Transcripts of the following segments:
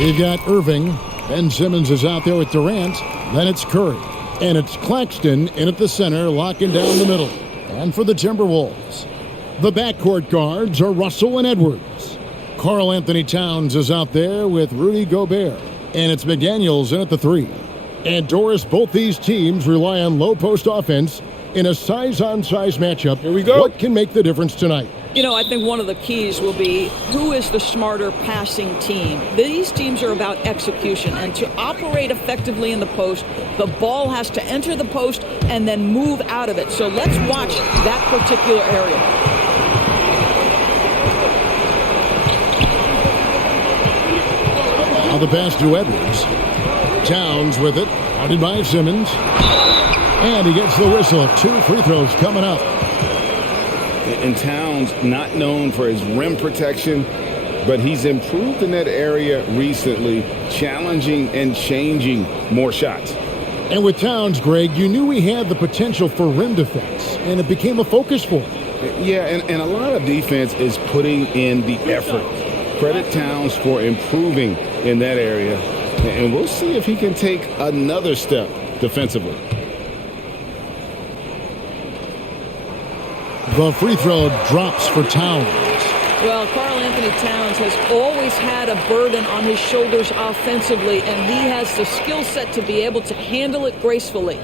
We've got Irving. Ben Simmons is out there with Durant. Then it's Curry. And it's Claxton in at the center, locking down the middle. And for the Timberwolves, the backcourt guards are Russell and Edwards. Karl Anthony Towns is out there with Rudy Gobert. And it's McDaniels in at the 3. And Doris, both these teams rely on low post offense in a size-on-size matchup. Here we go. What can make the difference tonight? You know, I think one of the keys will be who is the smarter passing team. These teams are about execution, and to operate effectively in the post, the ball has to enter the post and then move out of it. So let's watch that particular area. Now the pass to Edwards. Towns with it, guarded by Simmons. And he gets the whistle. 2 free throws coming up. And Towns, not known for his rim protection, but he's improved in that area recently, challenging and changing more shots. And with Towns, Greg, you knew he had the potential for rim defense, and it became a focus for him. Yeah, and a lot of defense is putting in the effort. Credit Towns for improving in that area, and we'll see if he can take another step defensively. The free throw drops for Towns. Well, Karl Anthony Towns has always had a burden on his shoulders offensively, and he has the skill set to be able to handle it gracefully.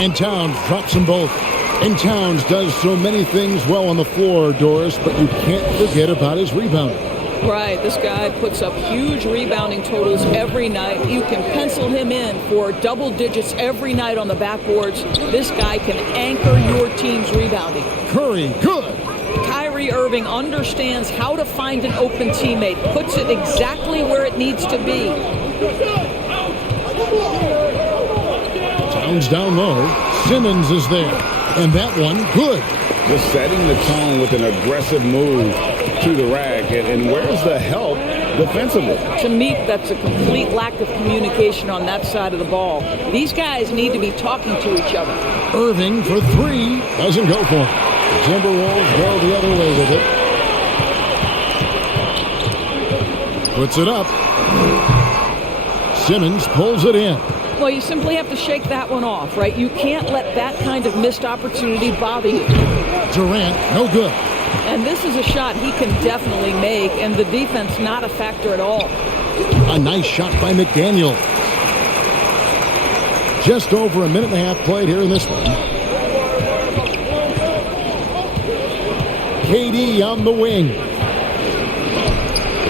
And Towns drops them both. And Towns does so many things well on the floor, Doris, but you can't forget about his rebounding. Right, this guy puts up huge rebounding totals every night. You can pencil him in for double digits every night on the backboards. This guy can anchor your team's rebounding. Curry, good. Kyrie Irving understands how to find an open teammate, puts it exactly where it needs to be. Towns down low. Simmons is there. And that one, good. Just setting the tone with an aggressive move to the rack. And where's the help defensively? To me, that's a complete lack of communication on that side of the ball. These guys need to be talking to each other. Irving for 3. Doesn't go for it. The Timberwolves go the other way with it. Puts it up. Simmons pulls it in. Well, you simply have to shake that one off, right? You can't let that kind of missed opportunity bother you. Durant, no good. And this is a shot he can definitely make, and the defense not a factor at all. A nice shot by McDaniels. Just over a minute and a half played here in this one. KD on the wing.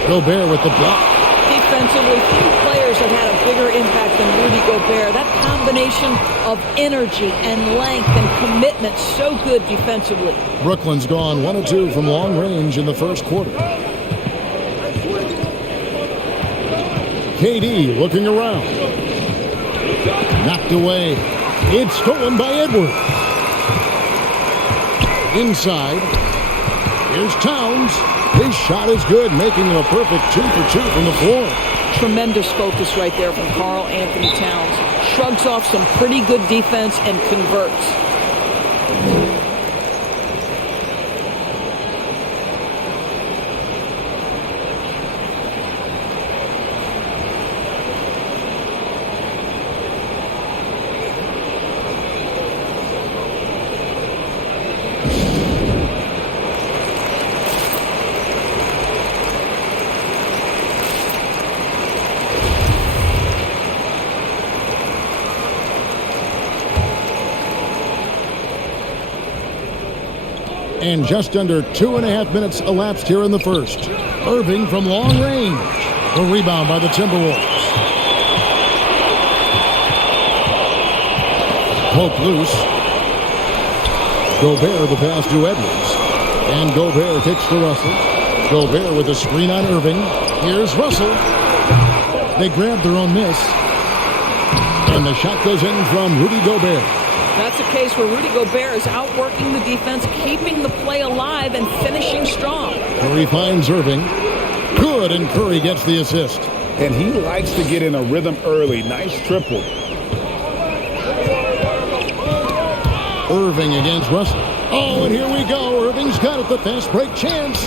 Gobert with the block. Defensively, few players have had a bigger impact than Rudy Gobert. That combination of energy and length and commitment, so good defensively. Brooklyn's gone 1 of 2 from long range in the first quarter. KD looking around. Knocked away. It's stolen by Edwards. Inside. Here's Towns. His shot is good, making him a perfect 2 for 2 from the floor. Tremendous focus right there from Karl Anthony Towns. Shrugs off some pretty good defense and converts. And just under 2.5 minutes elapsed here in the first. Irving from long range. The rebound by the Timberwolves. Poke loose. Gobert the pass to Edwards. And Gobert kicks to Russell. Gobert with a screen on Irving. Here's Russell. They grab their own miss. And the shot goes in from Rudy Gobert. That's a case where Rudy Gobert is outworking the defense, keeping the play alive, and finishing strong. Curry finds Irving. Good, and Curry gets the assist. And he likes to get in a rhythm early. Nice triple. Irving against Russell. Oh, and here we go. Irving's got it, the fast break chance.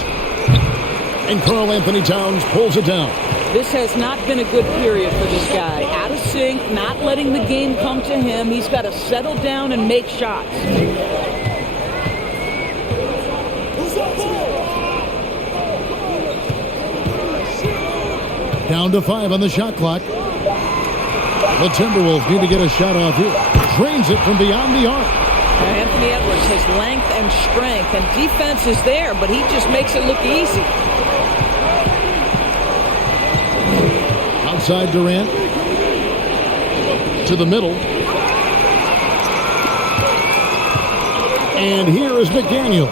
And Karl Anthony Towns pulls it down. This has not been a good period for this guy. Out of sync, not letting the game come to him. He's got to settle down and make shots. Down to 5 on the shot clock. The Timberwolves need to get a shot off here. Drains it from beyond the arc. Anthony Edwards has length and strength, and defense is there, but he just makes it look easy. Outside Durant. To the middle. And here is McDaniel.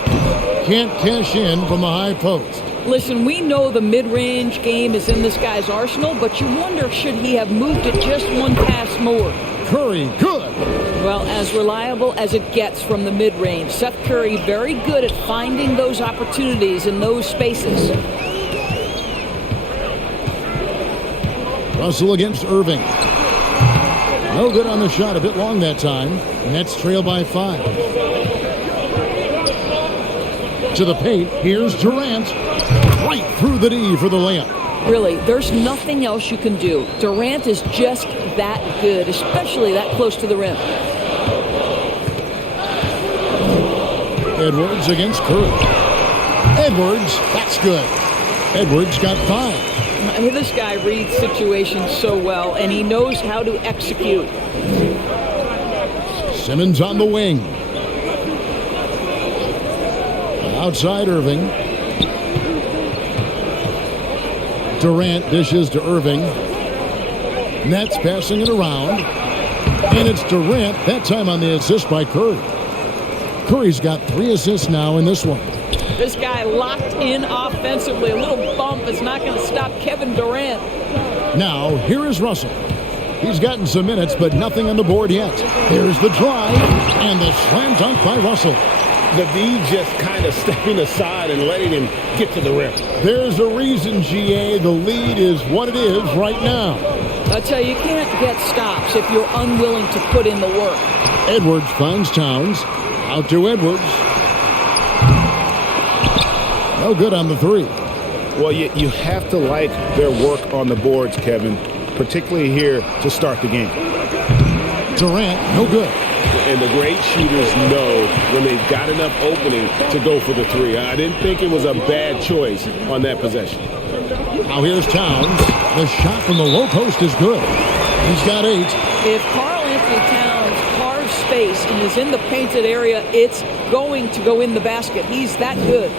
Can't cash in from the high post. Listen, we know the mid-range game is in this guy's arsenal, but you wonder, should he have moved it just one pass more? Curry, good. Well, as reliable as it gets from the mid-range. Seth Curry very good at finding those opportunities in those spaces. Russell against Irving. No good on the shot, a bit long that time. Nets trail by 5. To the paint, here's Durant. Right through the D for the layup. Really, there's nothing else you can do. Durant is just that good, especially that close to the rim. Edwards against Curry. Edwards, that's good. Edwards got 5. This guy reads situations so well, and he knows how to execute. Simmons on the wing. Outside Irving. Durant dishes to Irving. Nets passing it around. And it's Durant, that time on the assist by Curry. Curry's got 3 assists now in this one. This guy locked in offensively. A little bump is not going to stop Kevin Durant. Now, here is Russell. He's gotten some minutes, but nothing on the board yet. Here's the drive and the slam dunk by Russell. The D just kind of stepping aside and letting him get to the rim. There's a reason, GA. The lead is what it is right now. I tell you can't get stops if you're unwilling to put in the work. Edwards finds Towns. Out to Edwards. No good on the 3. Well, you have to like their work on the boards, Kevin, particularly here to start the game. Durant, no good. And the great shooters know when they've got enough opening to go for the 3. I didn't think it was a bad choice on that possession. Now here's Towns. The shot from the low post is good. He's got 8. If Karl Anthony Towns carves space and is in the painted area, it's going to go in the basket. He's that good.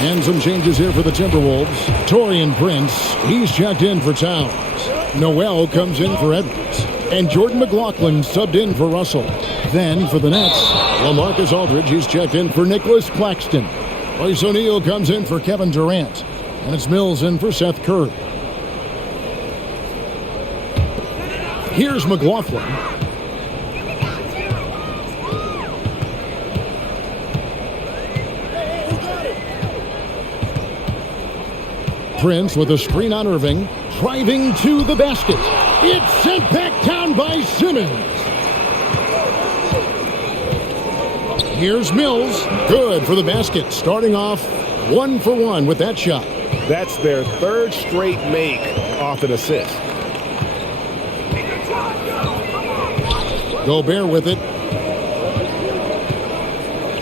And some changes here for the Timberwolves. Taurean Prince, he's checked in for Towns. Noel comes in for Edwards. And Jordan McLaughlin subbed in for Russell. Then for the Nets, LaMarcus Aldridge, he's checked in for Nicholas Claxton. Royce O'Neal comes in for Kevin Durant. And it's Mills in for Seth Curry. Here's McLaughlin. Prince with a screen on Irving, driving to the basket. It's sent back down by Simmons. Here's Mills, good for the basket, starting off 1 for 1 with that shot. That's their 3rd straight make off an assist. Gobert with it.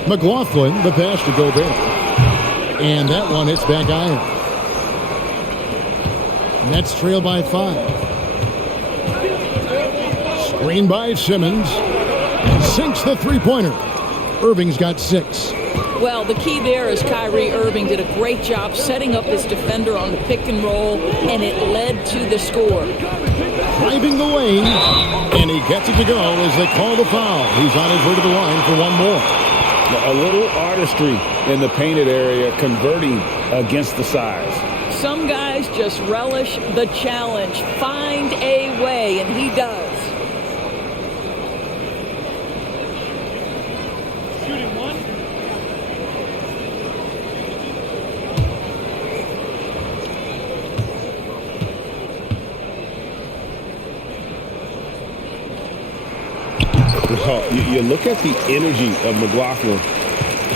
McLaughlin, the pass to Gobert. And that one hits back iron. Nets trail by 5. Screen by Simmons. Sinks the 3-pointer. Irving's got 6. Well, the key there is Kyrie Irving did a great job setting up his defender on the pick and roll, and it led to the score. Driving the lane, and he gets it to go as they call the foul. He's on his way to the line for 1 more. A little artistry in the painted area, converting against the size. Some guys just relish the challenge. Find a way, and he does. Well, you look at the energy of McLaughlin.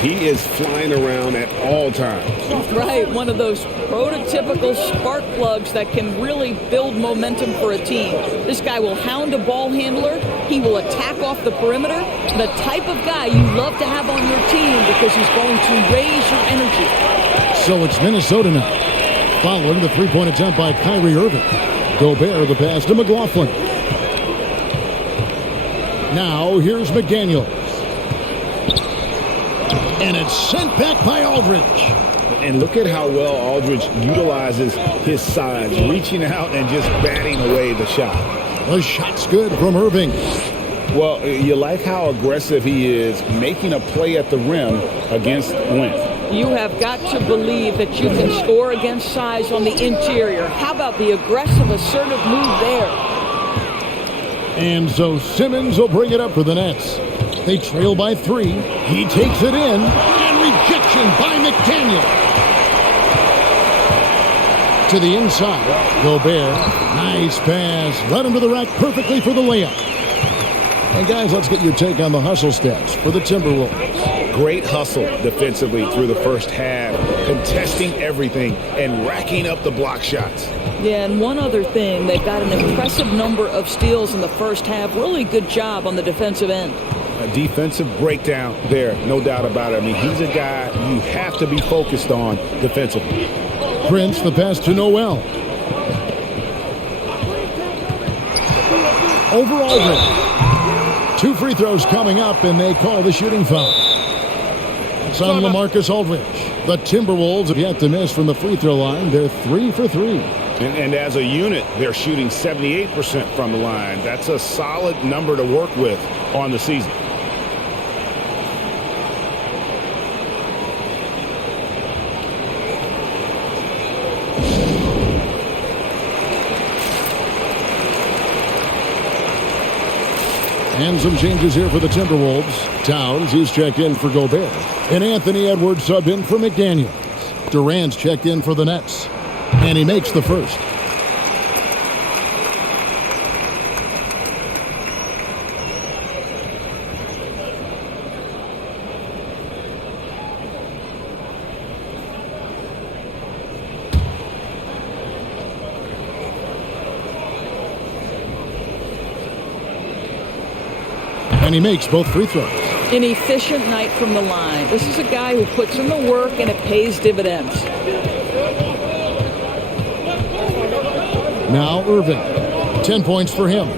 He is flying around at all times. Right, one of those prototypical spark plugs that can really build momentum for a team. This guy will hound a ball handler. He will attack off the perimeter. The type of guy you love to have on your team because he's going to raise your energy. So it's Minnesota now, following the three-point attempt by Kyrie Irving. Gobert the pass to McLaughlin. Now here's McDaniels. And it's sent back by Aldridge. And look at how well Aldridge utilizes his size, reaching out and just batting away the shot. The shot's good from Irving. Well, you like how aggressive he is, making a play at the rim against length. You have got to believe that you can score against size on the interior. How about the aggressive, assertive move there? And so Simmons will bring it up for the Nets. They trail by 3. He takes it in, and rejection by McDaniel. To the inside, Gobert. Nice pass. Led him to the rack perfectly for the layup. And guys, let's get your take on the hustle stats for the Timberwolves. Great hustle defensively through the first half, contesting everything and racking up the block shots. Yeah, and one other thing, they've got an impressive number of steals in the first half. Really good job on the defensive end. A defensive breakdown there, no doubt about it. I mean, he's a guy you have to be focused on defensively. Prince, the pass to Noel. Over Aldridge. 2 free throws coming up, and they call the shooting foul. It's on LaMarcus Aldridge. The Timberwolves have yet to miss from the free throw line. They're 3 for 3. And as a unit, they're shooting 78% from the line. That's a solid number to work with on the season. And some changes here for the Timberwolves. Towns, he's checked in for Gobert. And Anthony Edwards subbed in for McDaniels. Durant's checked in for the Nets. And he makes the first. And he makes both free throws. An efficient night from the line. This is a guy who puts in the work and it pays dividends. Now Irving. 10 points for him.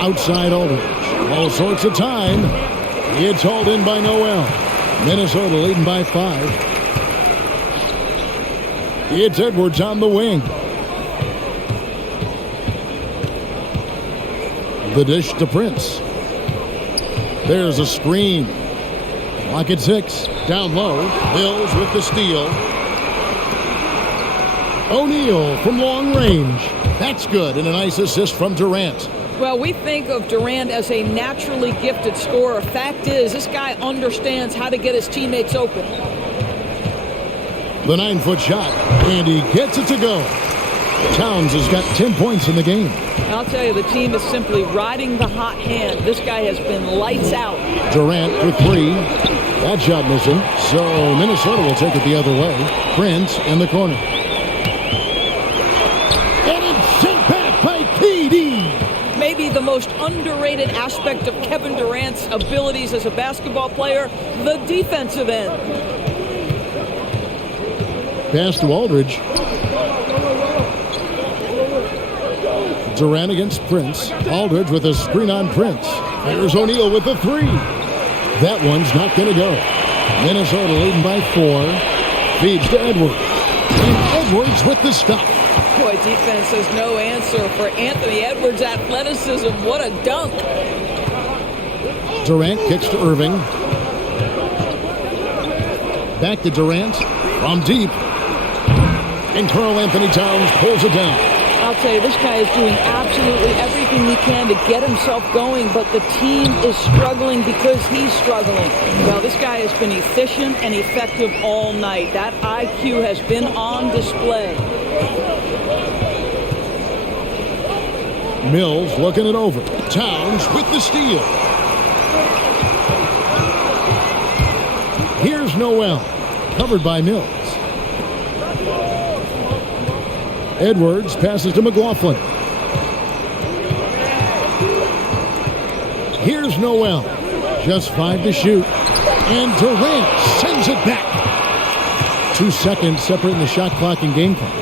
Outside Aldridge. All sorts of time. It's hauled in by Noel. Minnesota leading by 5. It's Edwards on the wing. The dish to Prince. There's a screen. Lock at 6. Down low. Bills with the steal. O'Neal from long range. That's good. And a nice assist from Durant. Well, we think of Durant as a naturally gifted scorer. Fact is, this guy understands how to get his teammates open. The 9-foot shot. And he gets it to go. Towns has got 10 points in the game. I'll tell you, the team is simply riding the hot hand. This guy has been lights out. Durant for 3. That shot missing. So Minnesota will take it the other way. Prince in the corner. And it's sent back by KD. Maybe the most underrated aspect of Kevin Durant's abilities as a basketball player, the defensive end. Pass to Aldridge. Durant against Prince. Aldridge with a screen on Prince. There's O'Neal with the 3. That one's not going to go. Minnesota leading by 4. Feeds to Edwards. And Edwards with the stop. Boy, defense has no answer for Anthony Edwards' athleticism. What a dunk. Durant kicks to Irving. Back to Durant. From deep. And Karl Anthony Towns pulls it down. I'll tell you, this guy is doing absolutely everything he can to get himself going, but the team is struggling because he's struggling. Well, this guy has been efficient and effective all night. That IQ has been on display. Mills looking it over. Towns with the steal. Here's Noel. Covered by Mills. Edwards passes to McLaughlin. Here's Noel. Just 5 to shoot. And Durant sends it back. 2 seconds separating the shot clock and game clock.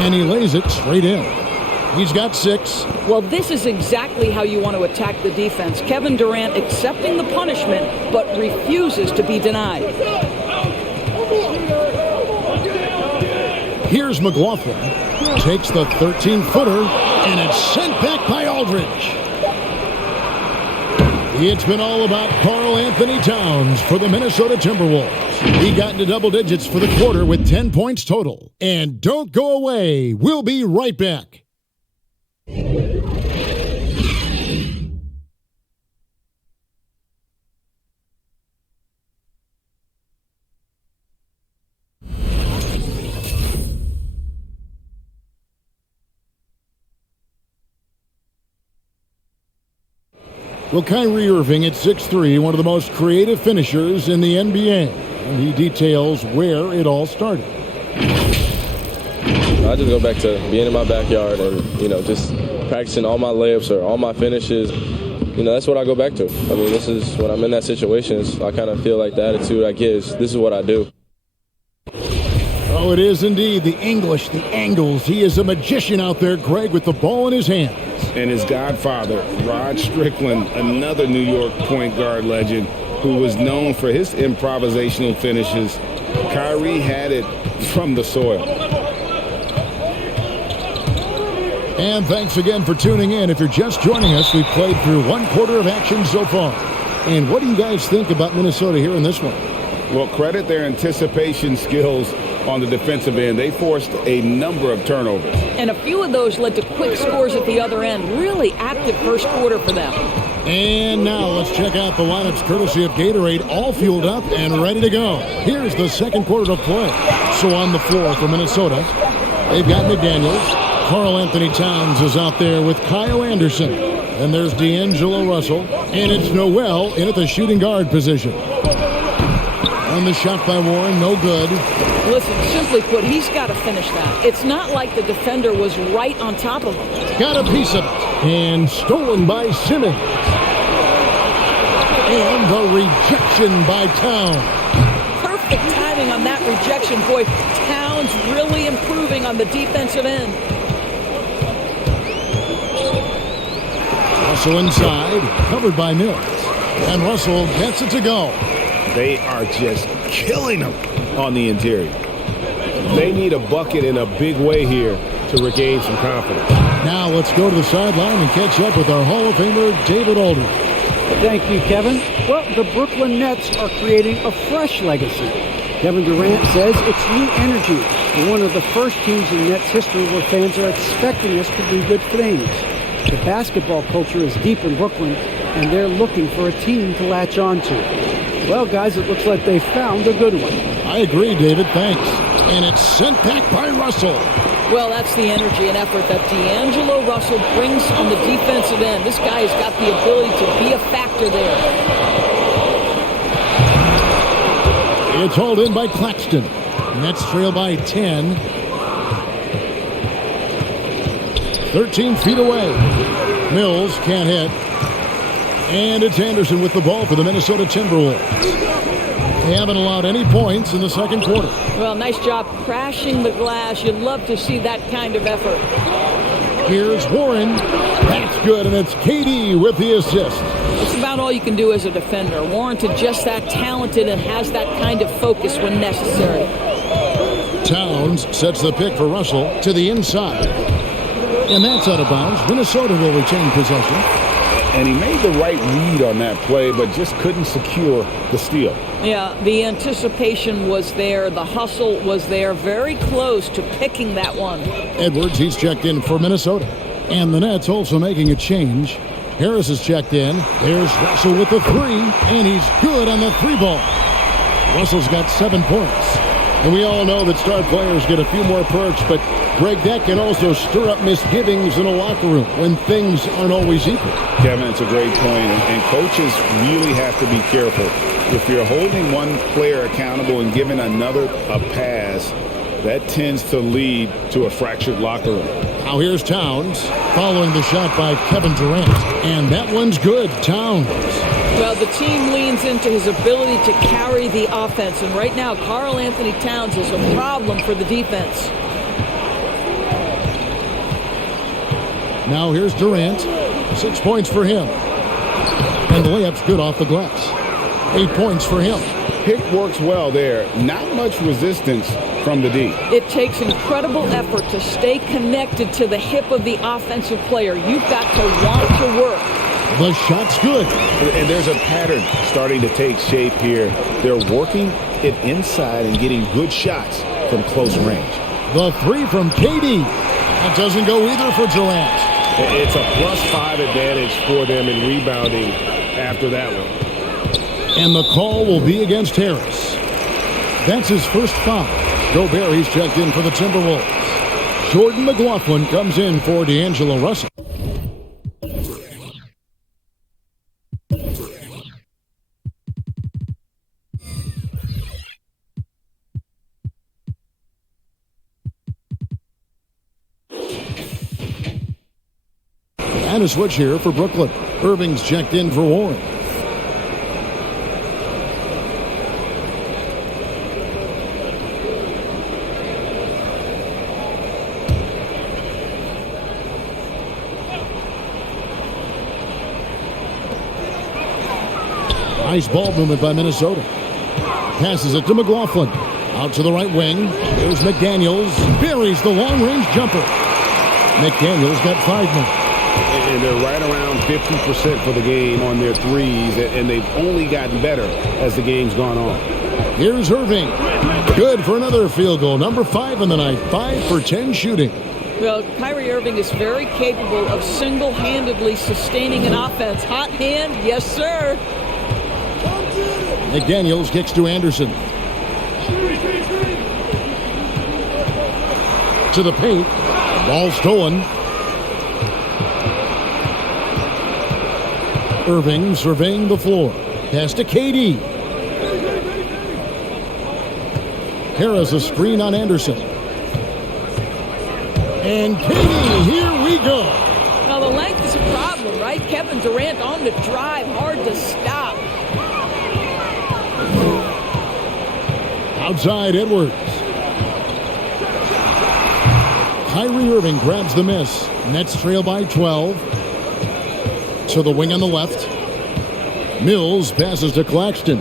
And he lays it straight in. He's got 6. Well, this is exactly how you want to attack the defense. Kevin Durant accepting the punishment, but refuses to be denied. Here's McLaughlin. Takes the 13-footer, and it's sent back by Aldridge. It's been all about Karl Anthony Towns for the Minnesota Timberwolves. He got into double digits for the quarter with 10 points total. And don't go away. We'll be right back. Well, Kyrie Irving at 6'3", one of the most creative finishers in the NBA. And he details where it all started. I just go back to being in my backyard and, just practicing all my layups or all my finishes. That's what I go back to. I mean, this is when I'm in that situation, I kind of feel like the attitude I get is this is what I do. Oh, it is indeed. The English, the angles. He is a magician out there, Greg, with the ball in his hands. And his godfather, Rod Strickland, another New York point guard legend who was known for his improvisational finishes. Kyrie had it from the soil. And thanks again for tuning in. If you're just joining us, we've played through 1 quarter of action so far. And what do you guys think about Minnesota here in this one? Well, credit their anticipation skills on the defensive end. They forced a number of turnovers. And a few of those led to quick scores at the other end. Really active first quarter for them. And now let's check out the lineups courtesy of Gatorade, all fueled up and ready to go. Here's the second quarter of play. So on the floor for Minnesota, they've got McDaniels. Karl Anthony Towns is out there with Kyle Anderson. And there's D'Angelo Russell. And it's Noel in at the shooting guard position. And the shot by Warren, no good. Listen, simply put, he's got to finish that. It's not like the defender was right on top of him. Got a piece of it. And stolen by Simmons. And the rejection by Towns. Perfect timing on that rejection. Boy, Towns really improving on the defensive end. Russell inside, covered by Mills. And Russell gets it to go. They are just killing them on the interior. They need a bucket in a big way here to regain some confidence. Now let's go to the sideline and catch up with our Hall of Famer, David Aldridge. Thank you, Kevin. Well, the Brooklyn Nets are creating a fresh legacy. Kevin Durant says it's new energy. We're one of the first teams in Nets history where fans are expecting us to do good things. The basketball culture is deep in Brooklyn, and they're looking for a team to latch on to. Well, guys, it looks like they found a good one. I agree, David. Thanks. And it's sent back by Russell. Well, that's the energy and effort that D'Angelo Russell brings on the defensive end. This guy has got the ability to be a factor there. It's hauled in by Claxton. Nets trail by 10. 13 feet away. Mills can't hit. And it's Anderson with the ball for the Minnesota Timberwolves. They haven't allowed any points in the second quarter. Well, nice job crashing the glass. You'd love to see that kind of effort. Here's Warren. That's good, and it's KD with the assist. It's about all you can do as a defender. Warranted just that talented and has that kind of focus when necessary. Towns sets the pick for Russell to the inside. And that's out of bounds. Minnesota will retain possession. And he made the right read on that play, but just couldn't secure the steal. Yeah, the anticipation was there. The hustle was there. Very close to picking that one. Edwards, he's checked in for Minnesota. And the Nets also making a change. Harris is checked in. There's Russell with the three, and he's good on the three ball. Russell's got 7 points. And we all know that star players get a few more perks, but Greg, that can also stir up misgivings in a locker room when things aren't always equal. Kevin, it's a great point, and coaches really have to be careful. If you're holding one player accountable and giving another a pass, that tends to lead to a fractured locker room. Now here's Towns following the shot by Kevin Durant. And that one's good. Towns. Well, the team leans into his ability to carry the offense. And right now, Karl Anthony Towns is a problem for the defense. Now here's Durant. 6 points for him. And the layup's good off the glass. 8 points for him. Pick works well there. Not much resistance from the D. It takes incredible effort to stay connected to the hip of the offensive player. You've got to want to work. The shot's good. And there's a pattern starting to take shape here. They're working it inside and getting good shots from close range. The three from KD. That doesn't go either for Durant. It's a +5 advantage for them in rebounding after that one. And the call will be against Harris. That's his first foul. Gobert, he's checked in for the Timberwolves. Jordan McLaughlin comes in for D'Angelo Russell. And a switch here for Brooklyn. Irving's checked in for Warren. Nice ball movement by Minnesota. Passes it to McLaughlin. Out to the right wing. Here's McDaniels. Buries the long-range jumper. McDaniels got 5 more. And they're right around 50% for the game on their threes, and they've only gotten better as the game's gone on. Here's Irving. Good for another field goal. Number 5 in the night. 5 for 10 shooting. Well, Kyrie Irving is very capable of single-handedly sustaining an offense. Hot hand, yes, sir. McDaniels kicks to Anderson. To the paint. Ball stolen. Irving surveying the floor. Pass to KD. Harris a screen on Anderson. And KD, here we go. Now, the length is a problem, right? Kevin Durant on the drive, hard to stop. Outside Edwards. Kyrie Irving grabs the miss. Nets trail by 12. To the wing on the left. Mills passes to Claxton.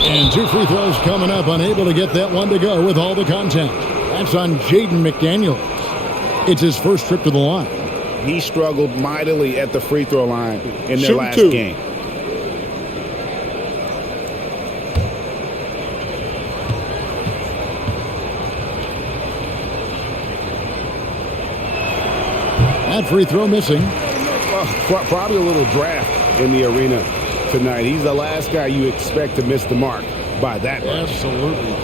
And 2 free throws coming up. Unable to get that one to go with all the contact. That's on Jaden McDaniels. It's his first trip to the line. He struggled mightily at the free throw line in their last game. That free throw missing. Probably a little draft in the arena tonight. He's the last guy you expect to miss the mark by that much. Absolutely.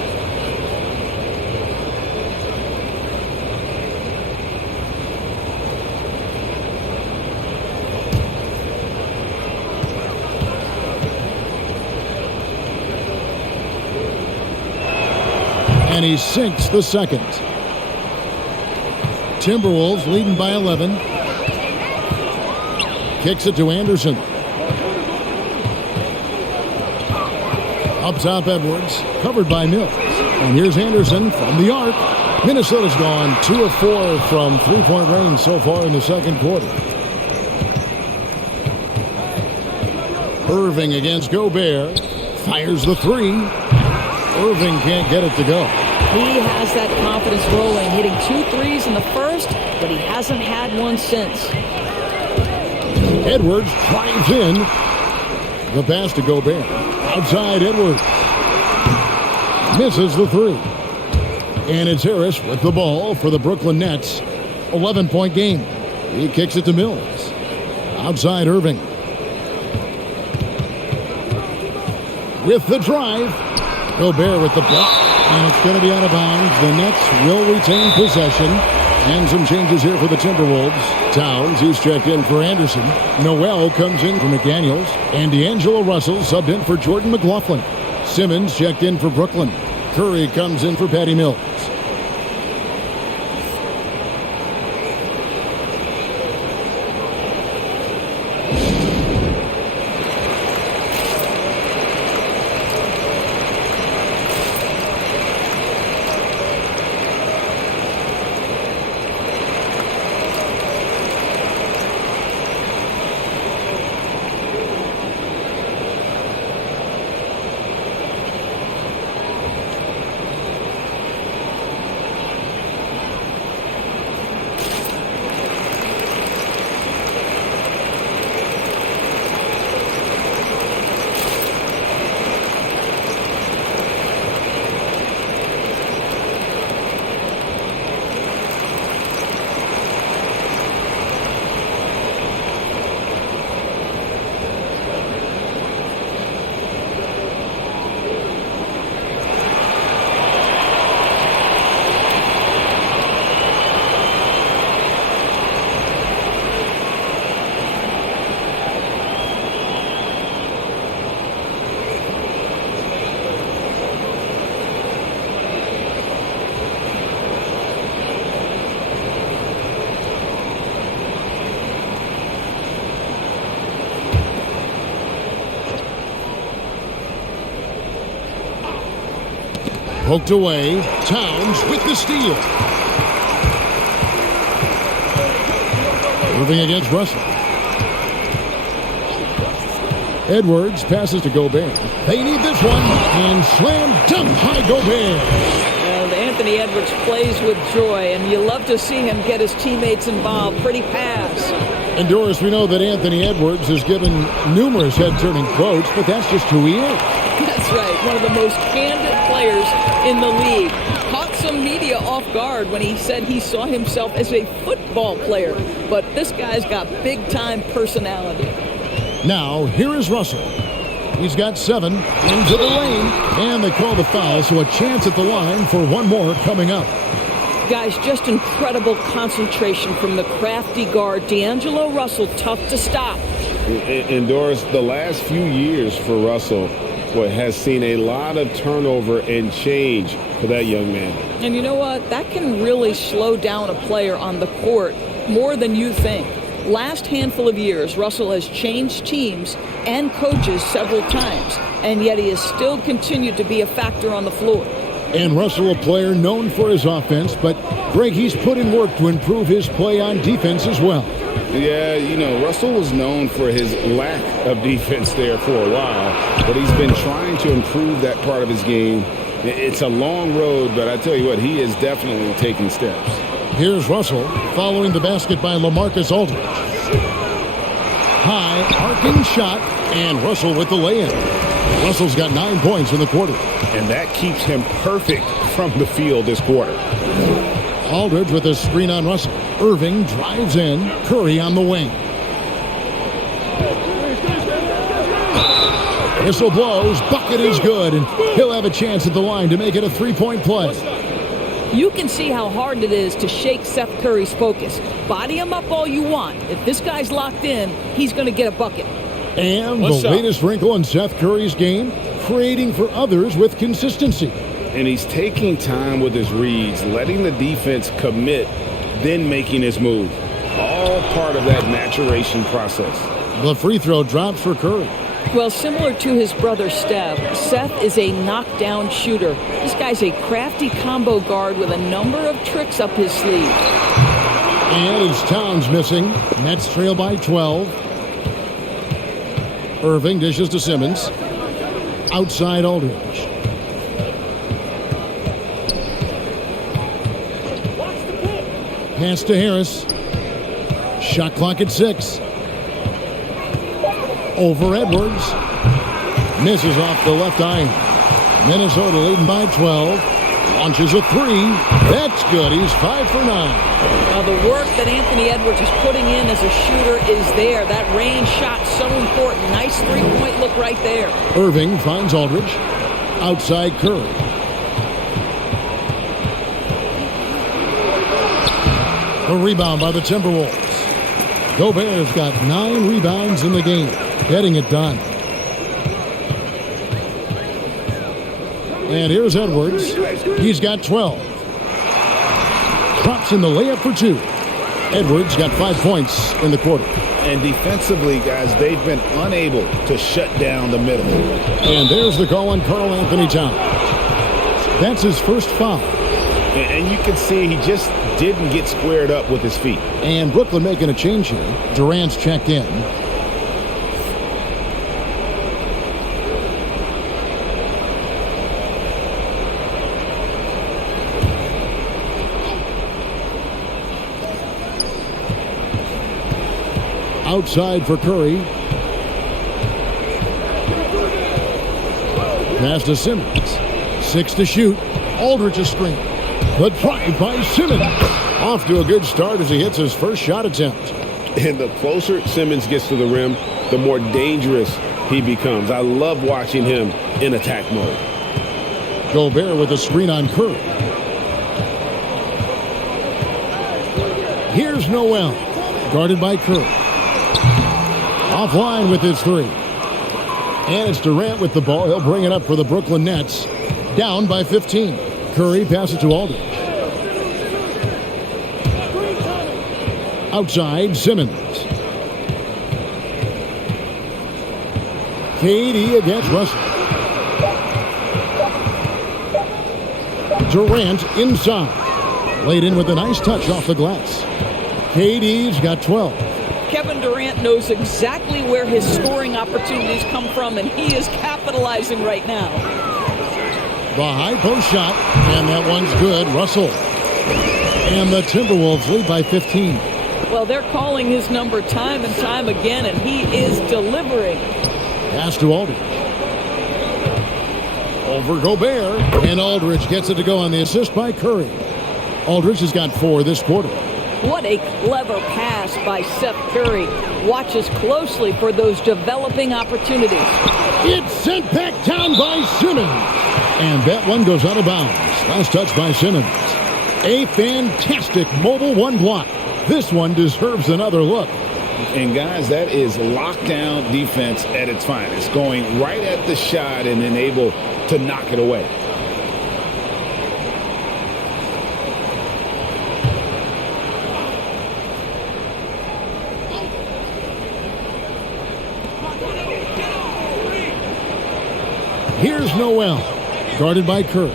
And he sinks the second. Timberwolves leading by 11. Kicks it to Anderson. Up top Edwards, covered by Mills. And here's Anderson from the arc. Minnesota's gone 2 of 4 from three-point range so far in the second quarter. Irving against Gobert. Fires the 3. Irving can't get it to go. He has that confidence rolling, hitting 2 threes in the first, but he hasn't had one since. Edwards drives in. The pass to Gobert. Outside Edwards. Misses the 3. And it's Harris with the ball for the Brooklyn Nets. 11-point game. He kicks it to Mills. Outside Irving. With the drive. Gobert with the block, and it's going to be out of bounds. The Nets will retain possession. And some changes here for the Timberwolves. Towns, he's checked in for Anderson. Noel comes in for McDaniels. And D'Angelo Russell subbed in for Jordan McLaughlin. Simmons checked in for Brooklyn. Curry comes in for Patty Mills. Poked away. Towns with the steal. Moving against Russell. Edwards passes to Gobert. They need this one. And slam dunk by Gobert. And Anthony Edwards plays with joy, and you love to see him get his teammates involved. Pretty pass. And Doris, we know that Anthony Edwards has given numerous head-turning quotes, but that's just who he is. That's right. One of the most candid players in the league. Caught some media off guard when he said he saw himself as a football player. But this guy's got big-time personality. Now, here is Russell. He's got 7 into the lane. And they call the foul, so a chance at the line for one more coming up. Guys, just incredible concentration from the crafty guard. D'Angelo Russell, tough to stop. And Doris, the last few years for Russell has seen a lot of turnover and change for that young man. And you know what? That can really slow down a player on the court more than you think. Last handful of years, Russell has changed teams and coaches several times, and yet he has still continued to be a factor on the floor. And Russell, a player known for his offense, but Greg, he's put in work to improve his play on defense as well. Yeah, you know, Russell was known for his lack of defense there for a while, but he's been trying to improve that part of his game. It's a long road, but I tell you what, he is definitely taking steps. Here's Russell following the basket by LaMarcus Aldridge. High, arcing shot, and Russell with the lay-in. Russell's got 9 points in the quarter. And that keeps him perfect from the field this quarter. Aldridge with a screen on Russell. Irving drives in. Curry on the wing. Whistle blows. Bucket is good. And he'll have a chance at the line to make it a 3-point play. You can see how hard it is to shake Seth Curry's focus. Body him up all you want. If this guy's locked in, he's going to get a bucket. And the latest wrinkle in Seth Curry's game, creating for others with consistency. And he's taking time with his reads, letting the defense commit, then making his move. All part of that maturation process. The free throw drops for Curry. Well, similar to his brother Steph, Seth is a knockdown shooter. This guy's a crafty combo guard with a number of tricks up his sleeve. And it's Towns missing. Nets trail by 12. Irving dishes to Simmons. Outside Aldridge. Pass to Harris. Shot clock at 6. Over Edwards. Misses off the left iron. Minnesota leading by 12. Launches a 3. That's good. He's 5 for 9. Now the work that Anthony Edwards is putting in as a shooter is there. That range shot so important. Nice 3-point look right there. Irving finds Aldridge. Outside Curry. A rebound by the Timberwolves. Gobert's got 9 rebounds in the game, getting it done. And here's Edwards. He's got 12. Drops in the layup for 2. Edwards got 5 points in the quarter. And defensively, guys, they've been unable to shut down the middle. And there's the call on Karl Anthony Towns. That's his first foul. And you can see he just didn't get squared up with his feet. And Brooklyn making a change here. Durant's checked in. Outside for Curry. Pass to Simmons. 6 to shoot. Aldridge's screen. The drive by Simmons. Off to a good start as he hits his first shot attempt. And the closer Simmons gets to the rim, the more dangerous he becomes. I love watching him in attack mode. Gobert with a screen on Curry. Here's Noel. Guarded by Curry. Offline with his 3. And it's Durant with the ball. He'll bring it up for the Brooklyn Nets. Down by 15. Curry passes to Aldridge. Outside, Simmons. KD against Russell. Durant inside. Laid in with a nice touch off the glass. KD's got 12. Kevin Durant knows exactly where his scoring opportunities come from, and he is capitalizing right now. The high post shot, and that one's good. Russell. And the Timberwolves lead by 15. Well, they're calling his number time and time again, and he is delivering. Pass to Aldridge. Over Gobert, and Aldridge gets it to go on the assist by Curry. Aldridge has got 4 this quarter. What a clever pass by Seth Curry. Watches closely for those developing opportunities. It's sent back down by Simmons. And that one goes out of bounds. Last touch by Simmons. A fantastic mobile 1 block. This one deserves another look. And guys, that is lockdown defense at its finest. Going right at the shot and then able to knock it away. Here's Noel, guarded by Curry.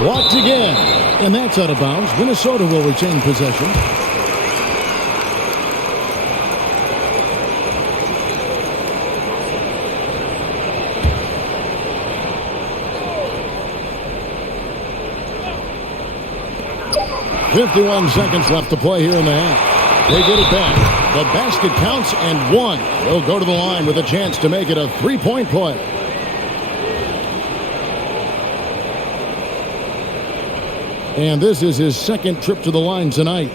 Blocked again, and that's out of bounds. Minnesota will retain possession. .51 seconds left to play here in the half. They get it back. The basket counts and 1. He'll go to the line with a chance to make it a 3-point play. And this is his second trip to the line tonight.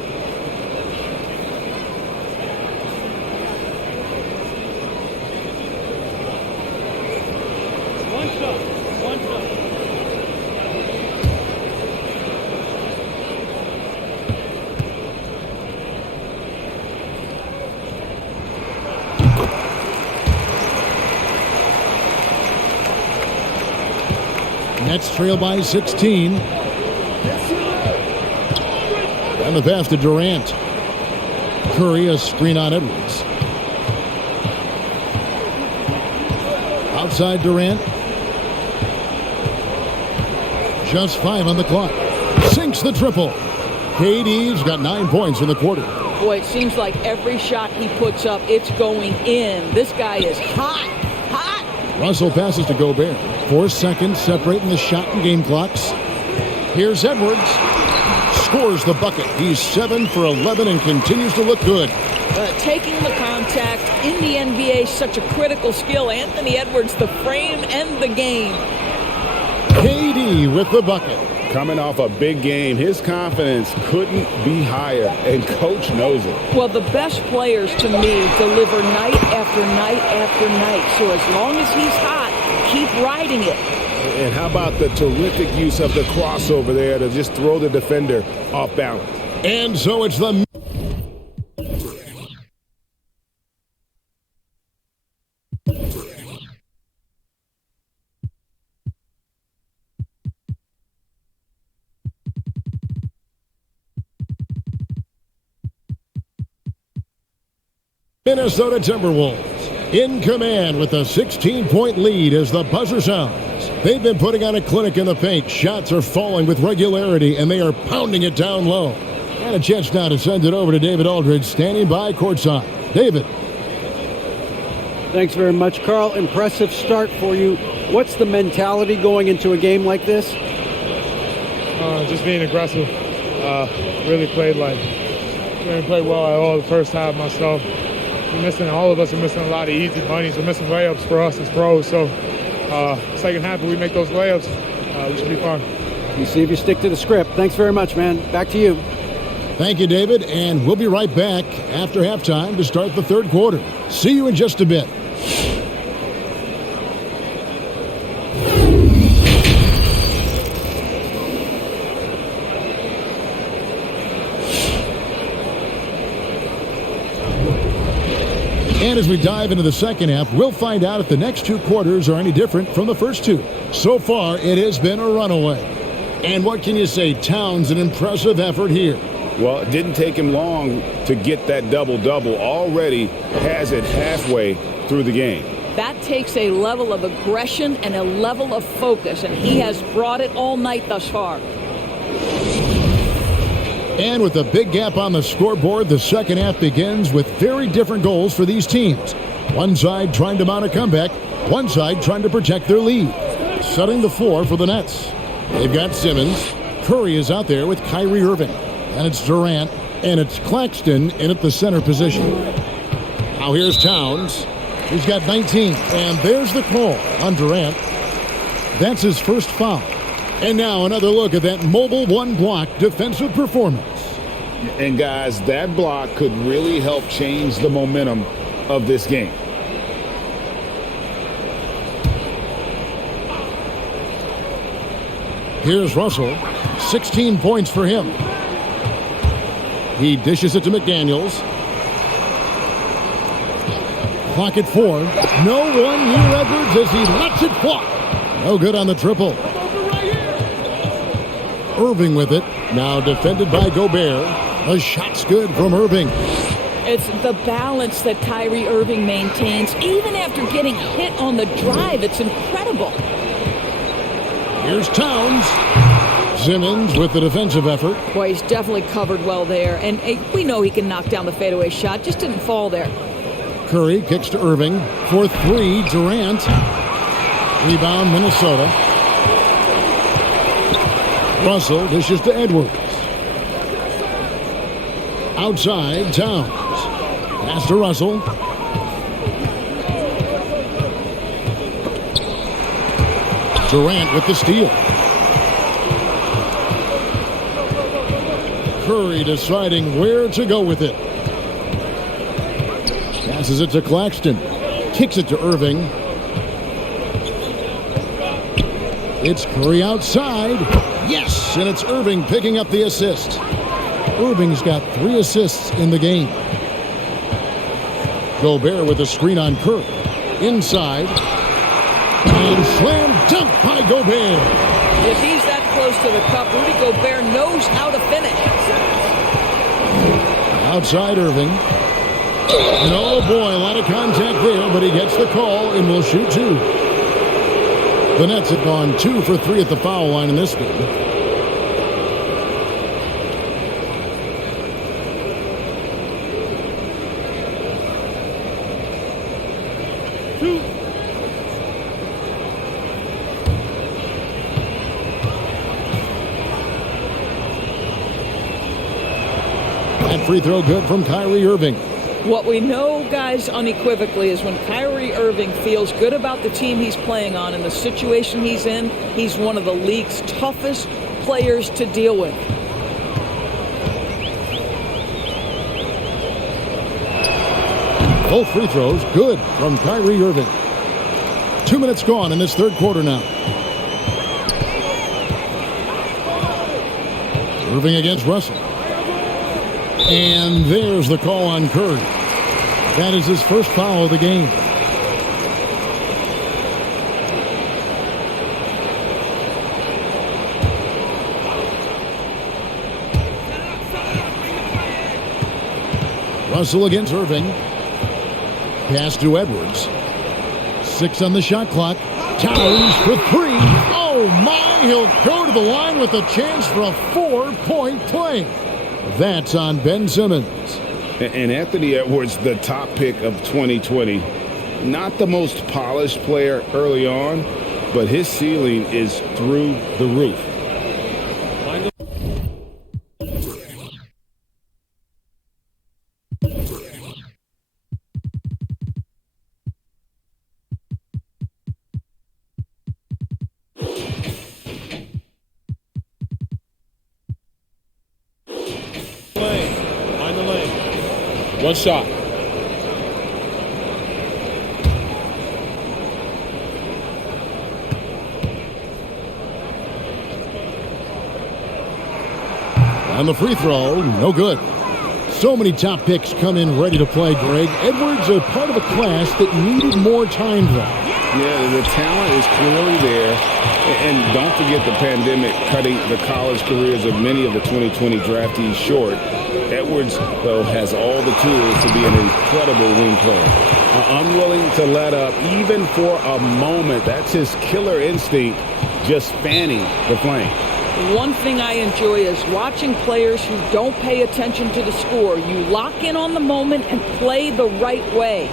One shot. 1. Nets trail by 16. And the pass to Durant. Curry, a screen on Edwards. Outside Durant. Just 5 on the clock. Sinks the triple. KD's got 9 points in the quarter. Boy, it seems like every shot he puts up, it's going in. This guy is hot. Russell passes to Gobert. 4 seconds separating the shot and game clocks. Here's Edwards. Scores the bucket. He's 7 for 11 and continues to look good. Taking the contact in the NBA, such a critical skill. Anthony Edwards, the frame and the game. KD with the bucket. Coming off a big game, his confidence couldn't be higher, and coach knows it. Well, the best players to me deliver night after night after night. So as long as he's hot, keep riding it. And how about the terrific use of the crossover there to just throw the defender off balance? And so it's the Minnesota Timberwolves in command with a 16-point lead as the buzzer sounds. They've been putting on a clinic in the paint. Shots are falling with regularity, and they are pounding it down low. And a chance now to send it over to David Aldridge, standing by courtside. David. Thanks very much, Carl. Impressive start for you. What's the mentality going into a game like this? Just being aggressive. Really played well at all the first half myself. All of us are missing a lot of easy bunnies. We're missing layups for us as pros. So second half, if we make those layups, we should be fine. You see if you stick to the script. Thanks very much, man. Back to you. Thank you, David. And we'll be right back after halftime to start the third quarter. See you in just a bit. And as we dive into the second half, we'll find out if the next two quarters are any different from the first two. So far, it has been a runaway. And what can you say? Towns, an impressive effort here. Well, it didn't take him long to get that double-double. Already has it halfway through the game. That takes a level of aggression and a level of focus, and he has brought it all night thus far. And with a big gap on the scoreboard, the second half begins with very different goals for these teams. One side trying to mount a comeback, one side trying to protect their lead. Setting the floor for the Nets. They've got Simmons. Curry is out there with Kyrie Irving. And it's Durant. And it's Claxton in at the center position. Now here's Towns. He's got 19. And there's the call on Durant. That's his first foul. And now another look at that mobile one-block defensive performance. And guys, that block could really help change the momentum of this game. Here's Russell. 16 points for him. He dishes it to McDaniels. Clock at 4. No one near Edwards as he lets it fly. No good on the triple. Irving with it. Now defended by Gobert. A shot's good from Irving. It's the balance that Kyrie Irving maintains, even after getting hit on the drive. It's incredible. Here's Towns. Simmons with the defensive effort. Boy, he's definitely covered well there. And we know he can knock down the fadeaway shot. Just didn't fall there. Curry kicks to Irving. For 3, Durant. Rebound, Minnesota. Russell dishes to Edwards. Outside, Towns. Pass to Russell. Durant with the steal. Curry deciding where to go with it. Passes it to Claxton. Kicks it to Irving. It's Curry outside. Yes, and it's Irving picking up the assist. Irving's got 3 assists in the game. Gobert with a screen on Curry. Inside. And slam dunk by Gobert. If he's that close to the cup, Rudy Gobert knows how to finish. Outside Irving. And oh boy, a lot of contact there, but he gets the call and will shoot 2. The Nets have gone 2 for 3 at the foul line in this game. That free throw good from Kyrie Irving. What we know, guys, unequivocally is when Kyrie Irving feels good about the team he's playing on and the situation he's in, he's one of the league's toughest players to deal with. Both free throws good from Kyrie Irving. 2 minutes gone in this third quarter now. Irving against Russell. And there's the call on Curry. That is his first foul of the game. Russell against Irving. Pass to Edwards. 6 on the shot clock. Towns for 3. Oh my, he'll go to the line with a chance for a 4-point play. That's on Ben Simmons. And Anthony Edwards, the top pick of 2020. Not the most polished player early on, but his ceiling is through the roof. One shot. On the free throw, no good. So many top picks come in ready to play, Greg. Edwards are part of a class that needed more time, though. Yeah, the talent is clearly there. And don't forget the pandemic cutting the college careers of many of the 2020 draftees short. Edwards, though, has all the tools to be an incredible wing player. Unwilling to let up even for a moment. That's his killer instinct, just fanning the flame. One thing I enjoy is watching players who don't pay attention to the score. You lock in on the moment and play the right way.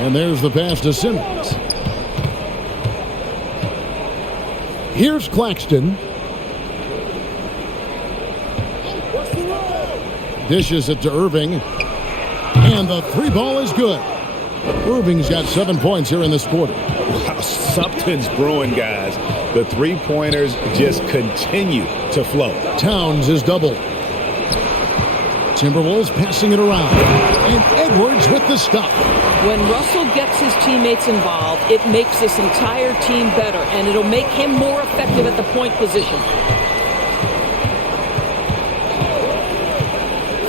And there's the pass to Simmons. Here's Claxton. Dishes it to Irving. And the three ball is good. Irving's got 7 points here in this quarter. Wow, something's brewing, guys. The three-pointers just continue to flow. Towns is doubled. Timberwolves passing it around. And Edwards with the stop. When Russell gets his teammates involved, it makes this entire team better, and it'll make him more effective at the point position.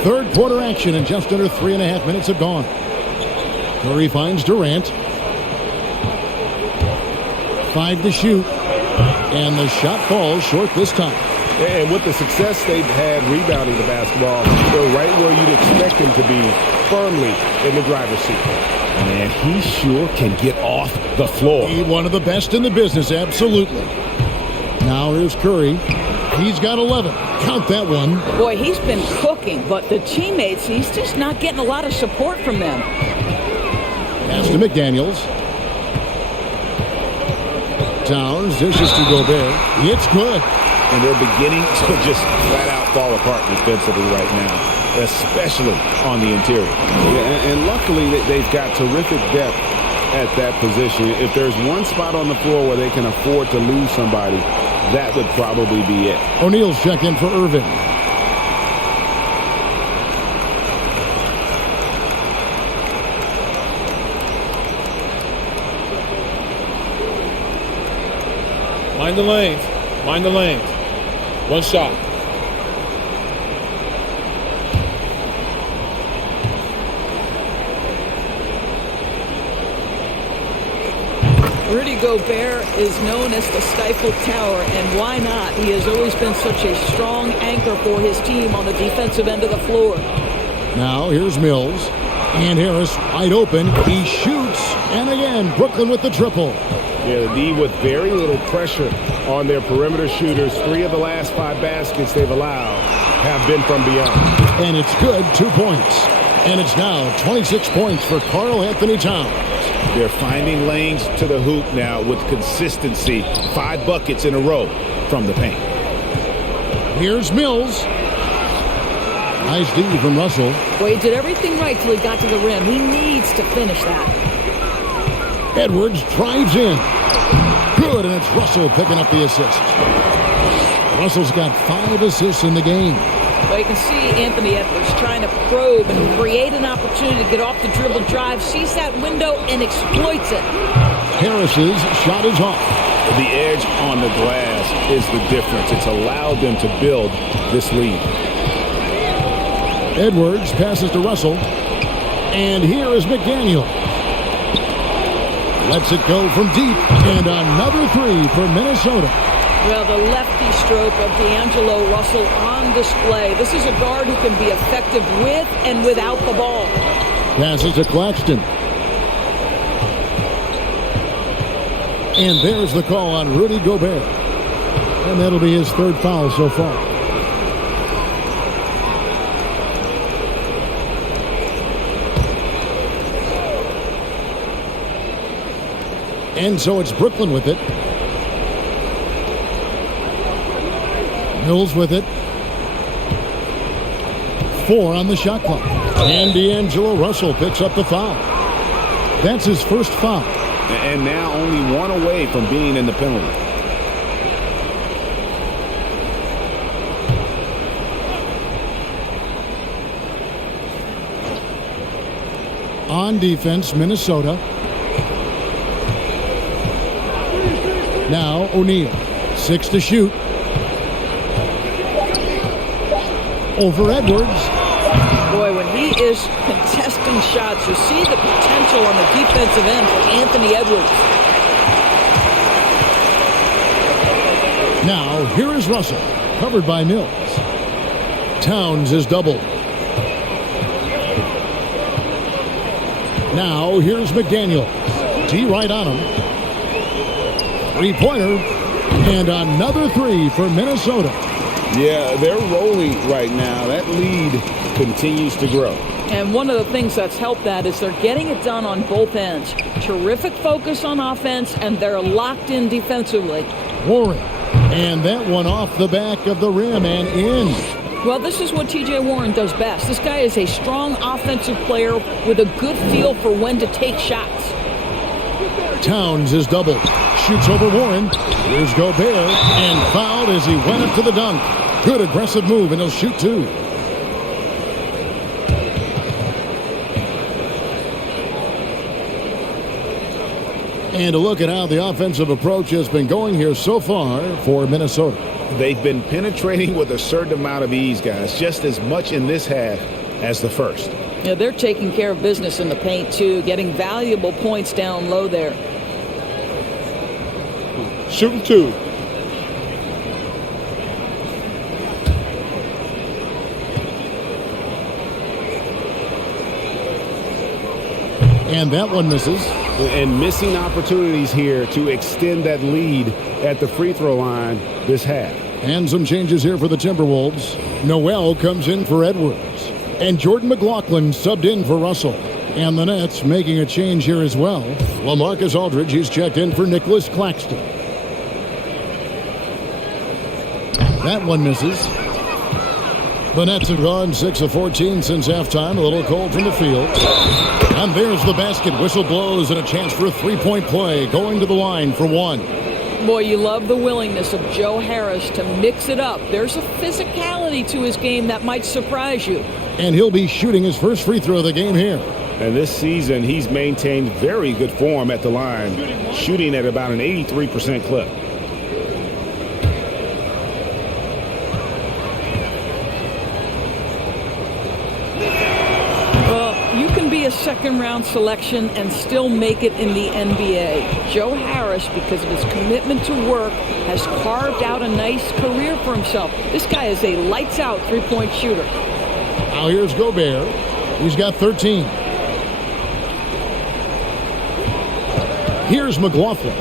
Third quarter action, and just under 3.5 minutes have gone. Curry finds Durant. 5 to shoot. And the shot falls short this time. And with the success they've had rebounding the basketball, they're right where you'd expect them to be, firmly in the driver's seat. Man, he sure can get off the floor. He's one of the best in the business, absolutely. Now here's Curry. He's got 11. Count that one. Boy, he's been cooking, but the teammates, he's just not getting a lot of support from them. Pass to McDaniels. Towns dishes to Gobert. It's good. And they're beginning to just flat out fall apart defensively right now, especially on the interior. And luckily, they've got terrific depth at that position. If there's one spot on the floor where they can afford to lose somebody, that would probably be it. O'Neal's check in for Irving. Mind the lanes. Mind the lanes. One shot. Rudy Gobert is known as the Stifle Tower, and why not? He has always been such a strong anchor for his team on the defensive end of the floor. Now here's Mills. And Harris wide open. He shoots. And again, Brooklyn with the triple. Yeah, the D with very little pressure on their perimeter shooters. 3 of the last 5 baskets they've allowed have been from beyond. And it's good, 2 points. And it's now 26 points for Karl Anthony Towns. They're finding lanes to the hoop now with consistency. 5 buckets in a row from the paint. Here's Mills. Nice D from Russell. Well, he did everything right till he got to the rim. He needs to finish that. Edwards drives in. Good, and it's Russell picking up the assist. Russell's got 5 assists in the game. Well, you can see Anthony Edwards trying to probe and create an opportunity to get off the dribble drive, sees that window, and exploits it. Harris's shot is off. The edge on the glass is the difference. It's allowed them to build this lead. Edwards passes to Russell. And here is McDaniel. Lets it go from deep. And another 3 for Minnesota. Well, the lefty stroke of D'Angelo Russell on display. This is a guard who can be effective with and without the ball. Passes to Claxton. And there's the call on Rudy Gobert. And that'll be his 3rd foul so far. And so it's Brooklyn with it. Mills with it. 4 on the shot clock. And D'Angelo Russell picks up the foul. That's his first foul. And now only 1 away from being in the penalty. On defense, Minnesota. Now O'Neal. 6 to shoot. Over Edwards. Boy, when he is contesting shots, you see the potential on the defensive end for Anthony Edwards. Now, here is Russell, covered by Mills. Towns is doubled. Now, here's McDaniel. D right on him. 3-pointer. And another 3 for Minnesota. Yeah, they're rolling right now. That lead continues to grow. And one of the things that's helped that is they're getting it done on both ends. Terrific focus on offense, and they're locked in defensively. Warren. And that one off the back of the rim and in. Well, this is what T.J. Warren does best. This guy is a strong offensive player with a good feel for when to take shots. Towns is doubled. Shoots over Warren. Here's Gobert. And fouled as he went up to the dunk. Good aggressive move, and he'll shoot 2. And a look at how the offensive approach has been going here so far for Minnesota. They've been penetrating with a certain amount of ease, guys, just as much in this half as the first. Yeah, they're taking care of business in the paint, too, getting valuable points down low there. Shooting 2. And that one misses. And missing opportunities here to extend that lead at the free throw line this half. And some changes here for the Timberwolves. Noel comes in for Edwards. And Jordan McLaughlin subbed in for Russell. And the Nets making a change here as well. LaMarcus Aldridge, he's checked in for Nicholas Claxton. That one misses. The Nets have gone 6 of 14 since halftime. A little cold from the field. And there's the basket. Whistle blows and a chance for a 3-point play. Going to the line for 1. Boy, you love the willingness of Joe Harris to mix it up. There's a physicality to his game that might surprise you. And he'll be shooting his first free throw of the game here. And this season, he's maintained very good form at the line, shooting at about an 83% clip. A second-round selection and still make it in the NBA. Joe Harris, because of his commitment to work, has carved out a nice career for himself. This guy is a lights-out three-point shooter. Now here's Gobert. He's got 13. Here's McLaughlin.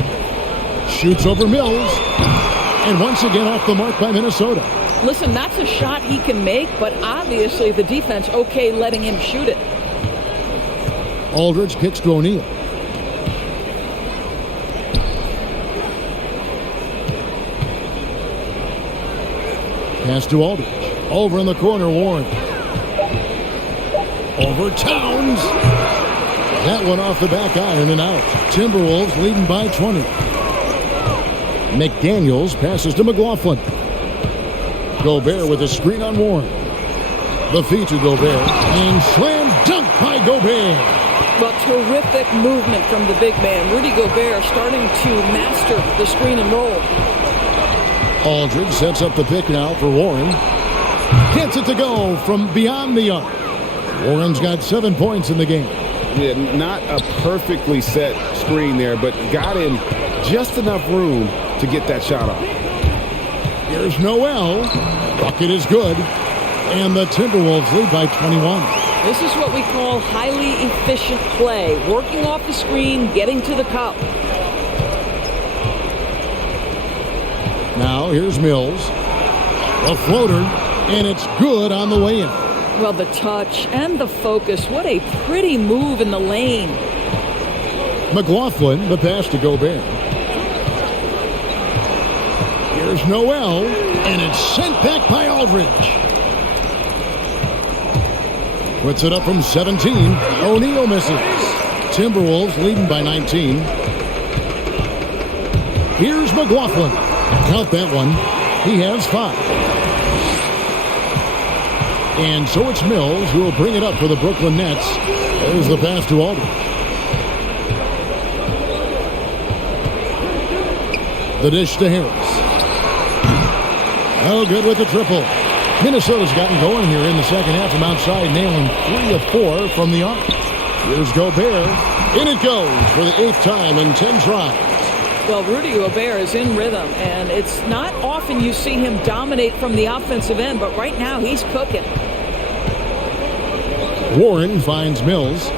Shoots over Mills. And once again off the mark by Minnesota. Listen, that's a shot he can make, but obviously the defense okay letting him shoot it. Aldridge kicks to O'Neal. Pass to Aldridge. Over in the corner, Warren. Over Towns. That one off the back iron and out. Timberwolves leading by 20. McDaniels passes to McLaughlin. Gobert with a screen on Warren. The feed to Gobert. And slam dunk by Gobert. Well, terrific movement from the big man. Rudy Gobert starting to master the screen and roll. Aldridge sets up the pick now for Warren. Gets it to go from beyond the arc. Warren's got 7 points in the game. Yeah, not a perfectly set screen there, but got in just enough room to get that shot off. Here's Noel. Bucket is good. And the Timberwolves lead by 21. This is what we call highly efficient play. Working off the screen, getting to the cup. Now here's Mills. A floater, and it's good on the way in. Well, the touch and the focus. What a pretty move in the lane. McLaughlin, the pass to Gobert. Here's Noel, and it's sent back by Aldridge. Puts it up from 17. O'Neal misses. Timberwolves leading by 19. Here's McLaughlin. Count that one. He has 5. And so it's Mills who will bring it up for the Brooklyn Nets. There's the pass to Aldridge. The dish to Harris. Oh, good with the triple. Minnesota's gotten going here in the second half from outside, nailing 3 of 4 from the arc. Here's Gobert. In it goes for the 8th time in 10 tries. Well, Rudy Gobert is in rhythm, and it's not often you see him dominate from the offensive end, but right now he's cooking. Warren finds Mills.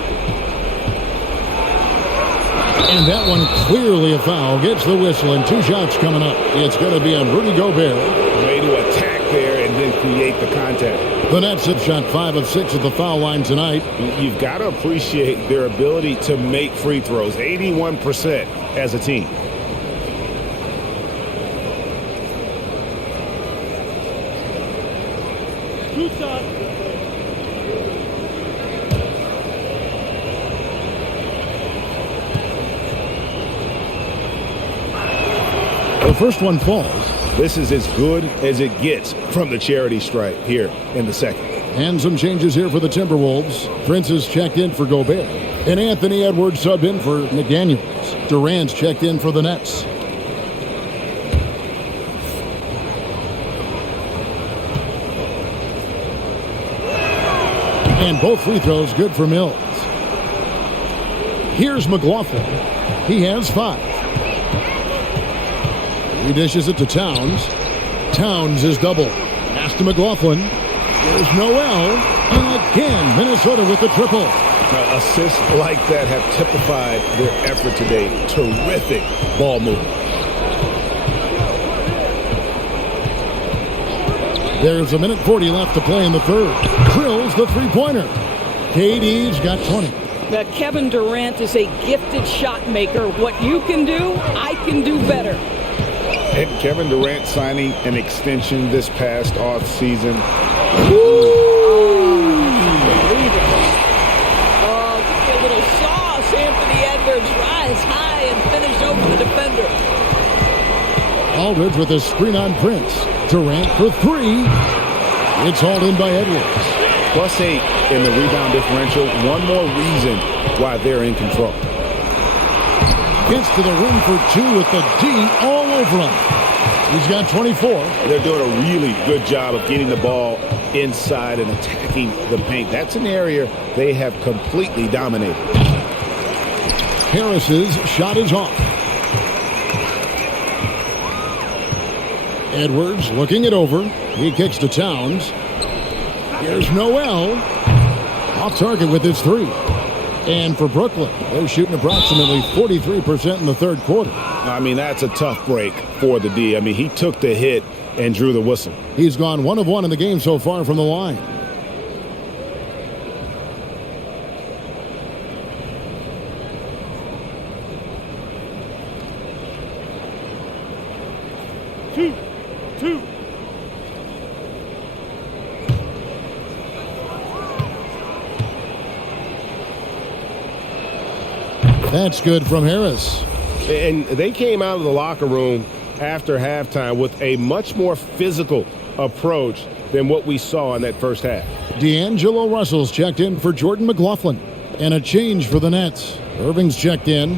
And that one clearly a foul. Gets the whistle, and 2 shots coming up. It's going to be on Rudy Gobert. Way to attack there and then create the contact. The Nets have shot 5 of 6 at the foul line tonight. You've got to appreciate their ability to make free throws. 81% as a team. The first one falls. This is as good as it gets from the charity stripe here in the second. And some changes here for the Timberwolves. Prince is checked in for Gobert. And Anthony Edwards subbed in for McDaniels. Durant's checked in for the Nets. And both free throws good for Mills. Here's McLaughlin. He has 5. He dishes it to Towns. Towns is double. Pass to McLaughlin. Here's Noel. And again, Minnesota with the triple. Assists like that have typified their effort today. Terrific ball movement. There's 1:40 left to play in the third. Drills the three-pointer. KD's got 20. That Kevin Durant is a gifted shot maker. What you can do, I can do better. And Kevin Durant signing an extension this past offseason. A little sauce. Anthony Edwards rise high and finish over the defender. Aldridge with a screen on Prince. Durant for 3. It's hauled in by Edwards. +8 in the rebound differential. One more reason why they're in control. Gets to the rim for 2 with the D all over him. He's got 24. They're doing a really good job of getting the ball inside and attacking the paint. That's an area they have completely dominated. Harris's shot is off. Edwards looking it over. He kicks to Towns. Here's Noel. Off target with his 3. And for Brooklyn, they're shooting approximately 43% in the third quarter. I mean, that's a tough break for the D. I mean, he took the hit and drew the whistle. He's gone 1 of 1 in the game so far from the line. That's good from Harris. And they came out of the locker room after halftime with a much more physical approach than what we saw in that first half. D'Angelo Russell's checked in for Jordan McLaughlin. And a change for the Nets. Irving's checked in.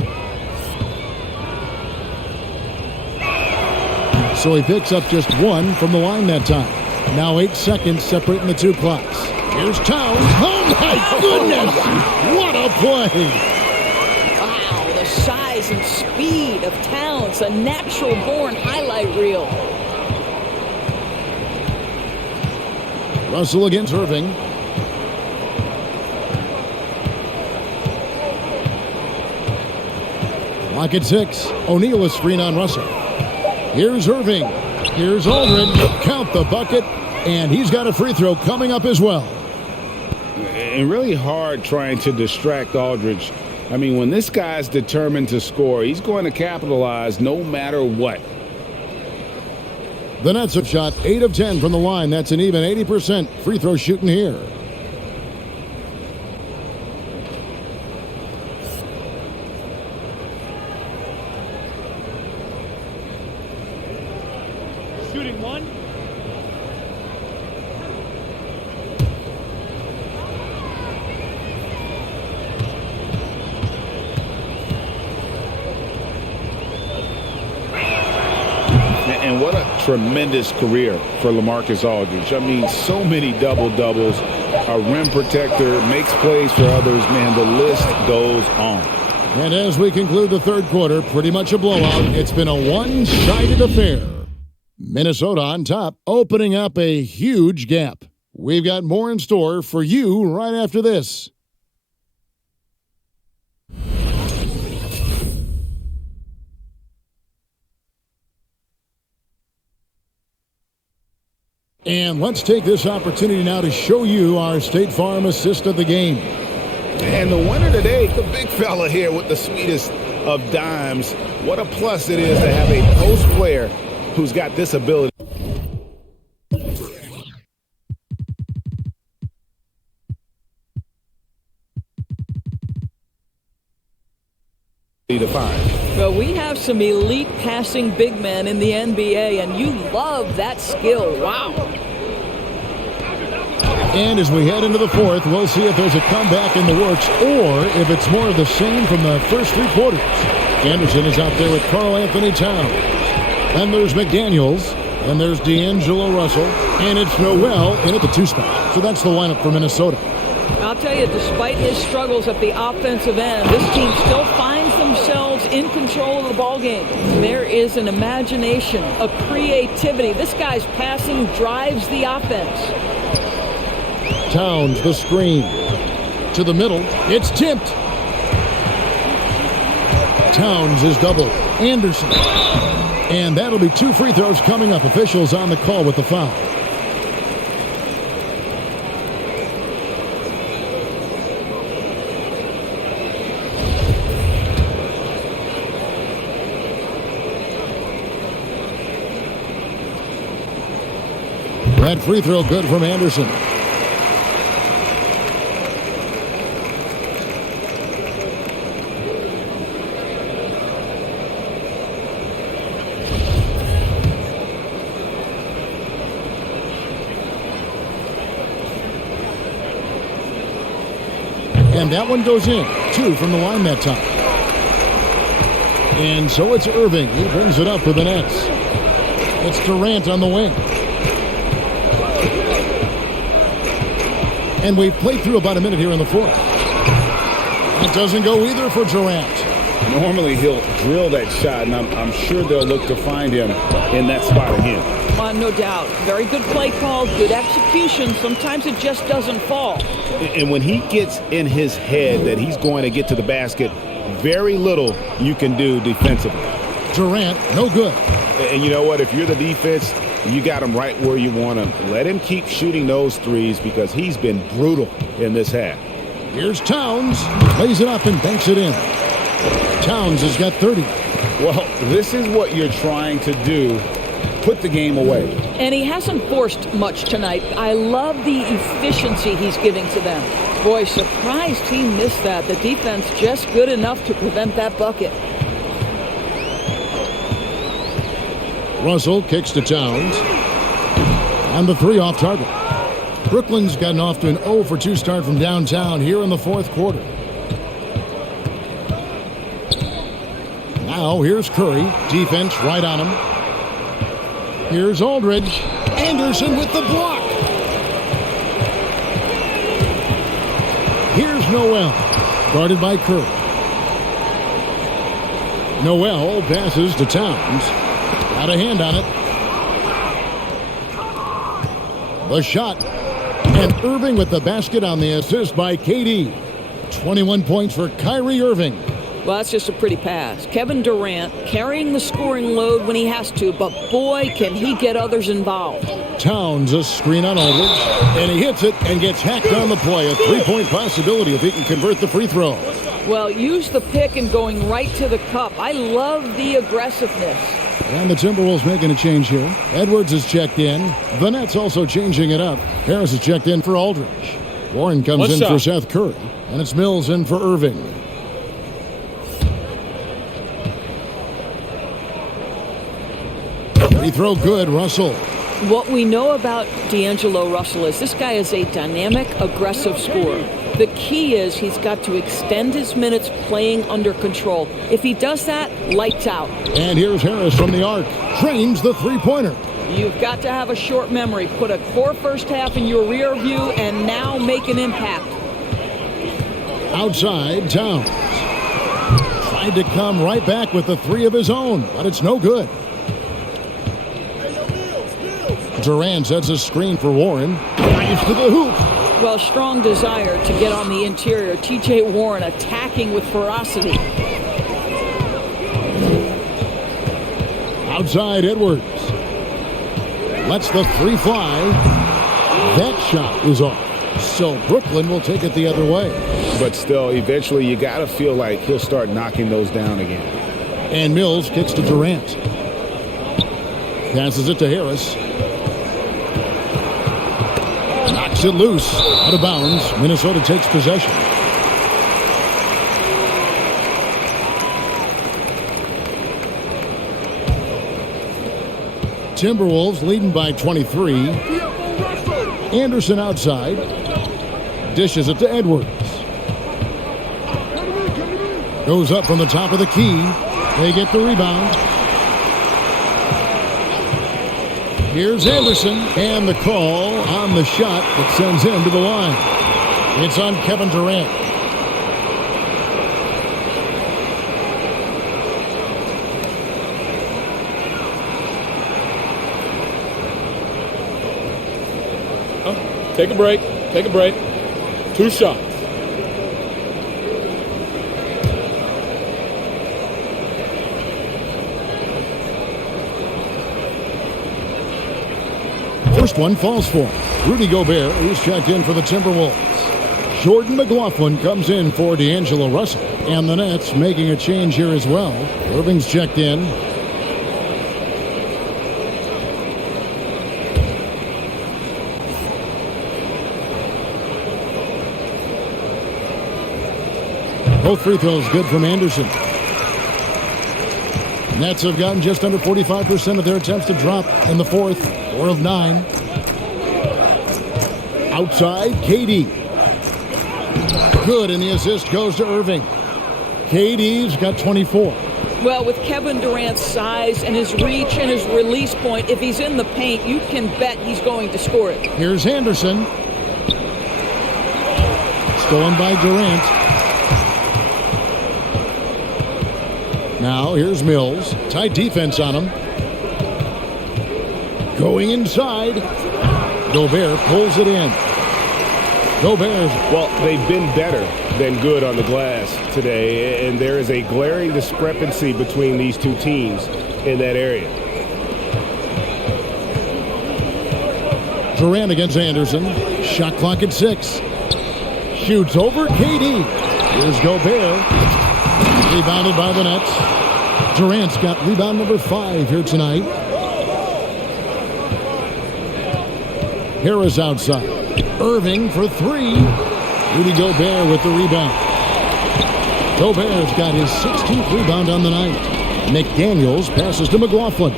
So he picks up just one from the line that time. Now 8 seconds separating the two clocks. Here's Towns. Oh, my goodness! What a play! Wow, the size and speed of Towns, a natural-born highlight reel. Russell against Irving. Clock at 6. O'Neal a screen on Russell. Here's Irving. Here's Aldridge. Count the bucket. And he's got a free throw coming up as well. And really hard trying to distract Aldridge. I mean, when this guy's determined to score, he's going to capitalize no matter what. The Nets have shot 8 of 10 from the line. That's an even 80% free throw shooting here. Shooting one. And what a tremendous career for LaMarcus Aldridge. I mean, so many double-doubles, a rim protector, makes plays for others. Man, the list goes on. And as we conclude the third quarter, pretty much a blowout. It's been a one-sided affair. Minnesota on top, opening up a huge gap. We've got more in store for you right after this. And let's take this opportunity now to show you our State Farm assist of the game. And the winner today, the big fella here with the sweetest of dimes. What a plus it is to have a post player who's got this ability. To find. Well, we have some elite passing big men in the NBA, and you love that skill. Wow. And as we head into the fourth, we'll see if there's a comeback in the works or if it's more of the same from the first 3 quarters. Anderson is out there with Karl Anthony Towns. And there's McDaniels. And there's D'Angelo Russell. And it's Noel in at the 2 spot. So that's the lineup for Minnesota. I'll tell you, despite his struggles at the offensive end, this team still finds themselves in control of the ball game. There is an imagination, a creativity. This guy's passing drives the offense. Towns, the screen. To the middle. It's tipped. Towns is doubled. Anderson. And that'll be 2 free throws coming up. Officials on the call with the foul. That free throw good from Anderson. And that one goes in. 2 from the line that time. And so it's Irving. He brings it up for the Nets. It's Durant on the wing. And we've played through about a minute here in the fourth. That doesn't go either for Durant. Normally he'll drill that shot, and I'm sure they'll look to find him in that spot again. No doubt. Very good play call, good execution. Sometimes it just doesn't fall. And when he gets in his head that he's going to get to the basket, very little you can do defensively. Durant, no good. And you know what? If you're the defense, you got him right where you want him. Let him keep shooting those threes because he's been brutal in this half. Here's Towns. Lays it up and banks it in. Towns has got 30. Well, this is what you're trying to do put the game away. And he hasn't forced much tonight. I love the efficiency he's giving to them. Boy, surprised he missed that. The defense just good enough to prevent that bucket. Russell kicks to Towns. And the three off target. Brooklyn's gotten off to an 0 for 2 start from downtown here in the fourth quarter. Now here's Curry. Defense right on him. Here's Aldridge. Anderson with the block. Here's Noel. Guarded by Curry. Noel passes to Towns. Got a hand on it. The shot. And Irving with the basket on the assist by KD. 21 points for Kyrie Irving. Well, that's just a pretty pass. Kevin Durant carrying the scoring load when he has to, but boy, can he get others involved. Towns a screen on Aldridge, and he hits it and gets hacked on the play. A three-point possibility if he can convert the free throw. Well, use the pick and going right to the cup. I love the aggressiveness. And the Timberwolves making a change here. Edwards is checked in. The Nets also changing it up. Harris is checked in for Aldridge. Warren comes in for Seth Curry, and it's Mills in for Irving. Free throw good, Russell. What we know about D'Angelo Russell is this guy is a dynamic, aggressive scorer. The key is he's got to extend his minutes playing under control. If he does that, lights out. And here's Harris from the arc. Drains the three-pointer. You've got to have a short memory. Put a core first half in your rear view and now make an impact. Outside, Towns. Tried to come right back with the three of his own, but it's no good. Durant sets a screen for Warren. Drives to the hoop. Well, strong desire to get on the interior. T.J. Warren attacking with ferocity. Outside, Edwards. Lets the three fly. That shot is off. So Brooklyn will take it the other way. But still, eventually you got to feel like he'll start knocking those down again. And Mills kicks to Durant. Passes it to Harris. Knocks it loose. Out of bounds. Minnesota takes possession. Timberwolves leading by 23. Anderson outside. Dishes it to Edwards. Goes up from the top of the key. They get the rebound. Here's Anderson, and the call on the shot that sends him to the line. It's on Kevin Durant. Take a break. Take a break. 2 shots. First one falls for him. Rudy Gobert is checked in for the Timberwolves. Jordan McLaughlin comes in for D'Angelo Russell. And the Nets making a change here as well. Irving's checked in. Both free throws good from Anderson. Nets have gotten just under 45% of their attempts to drop in the fourth. 4 of 9. Outside, KD. Good, and the assist goes to Irving. KD's got 24. Well, with Kevin Durant's size and his reach and his release point, if he's in the paint, you can bet he's going to score it. Here's Anderson. Stolen by Durant. Now, here's Mills. Tight defense on him. Going inside. Gobert pulls it in. Gobert. Well, they've been better than good on the glass today, and there is a glaring discrepancy between these two teams in that area. Durant against Anderson. Shot clock at 6. Shoots over KD. Here's Gobert. Rebounded by the Nets. Durant's got rebound number 5 here tonight. Harris outside. Irving for three. Rudy Gobert with the rebound. Gobert's got his 16th rebound on the night. McDaniels passes to McLaughlin.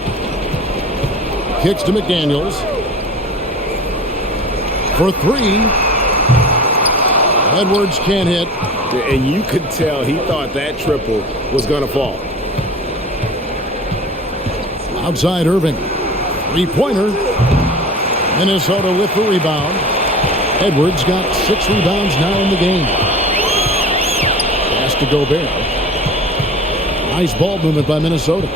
Kicks to McDaniels. For three. Edwards can't hit. And you could tell he thought that triple was going to fall. Outside Irving. Three-pointer. Minnesota with the rebound. Edwards got 6 rebounds now in the game. Pass to Gobert. Nice ball movement by Minnesota.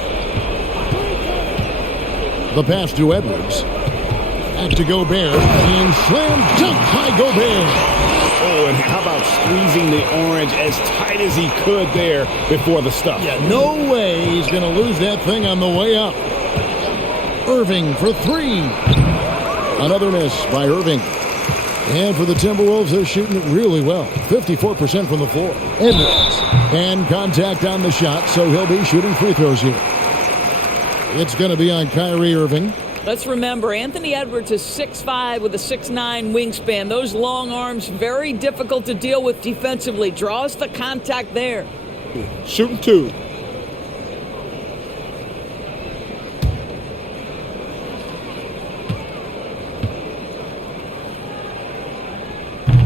The pass to Edwards. Back to Gobert. And slam dunk by Gobert. Oh, and how about squeezing the orange as tight as he could there before the stuff? Yeah, no way he's going to lose that thing on the way up. Irving for three. Another miss by Irving. And for the Timberwolves, they're shooting it really well. 54% from the floor. Edwards. And contact on the shot, so he'll be shooting free throws here. It's going to be on Kyrie Irving. Let's remember, Anthony Edwards is 6'5" with a 6'9" wingspan. Those long arms, very difficult to deal with defensively. Draws the contact there. Shooting two.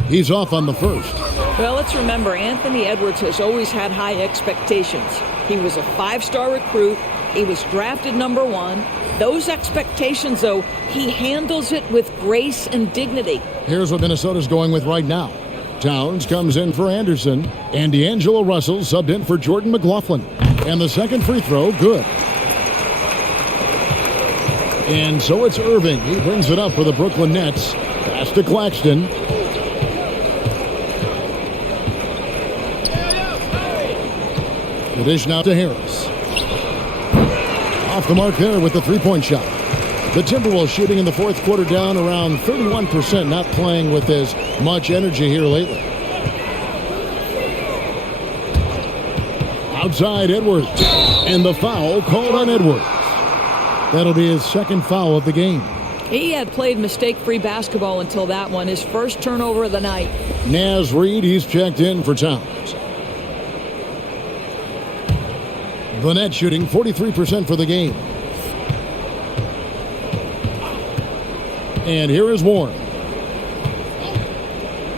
He's off on the first. Well, let's remember, Anthony Edwards has always had high expectations. He was a 5-star recruit. He was drafted number 1. Those expectations, though, he handles it with grace and dignity. Here's what Minnesota's going with right now. Towns comes in for Anderson, and D'Angelo Russell subbed in for Jordan McLaughlin. And the second free throw, good. And so it's Irving. He brings it up for the Brooklyn Nets. Pass to Claxton. The dish now to Harris. Off the mark there with the three-point shot. The Timberwolves shooting in the fourth quarter down around 31%, not playing with as much energy here lately. Outside Edwards. And the foul called on Edwards. That'll be his second foul of the game. He had played mistake-free basketball until that one, his first turnover of the night. Naz Reid, he's checked in for Towns. The net shooting 43% for the game. And here is Warren.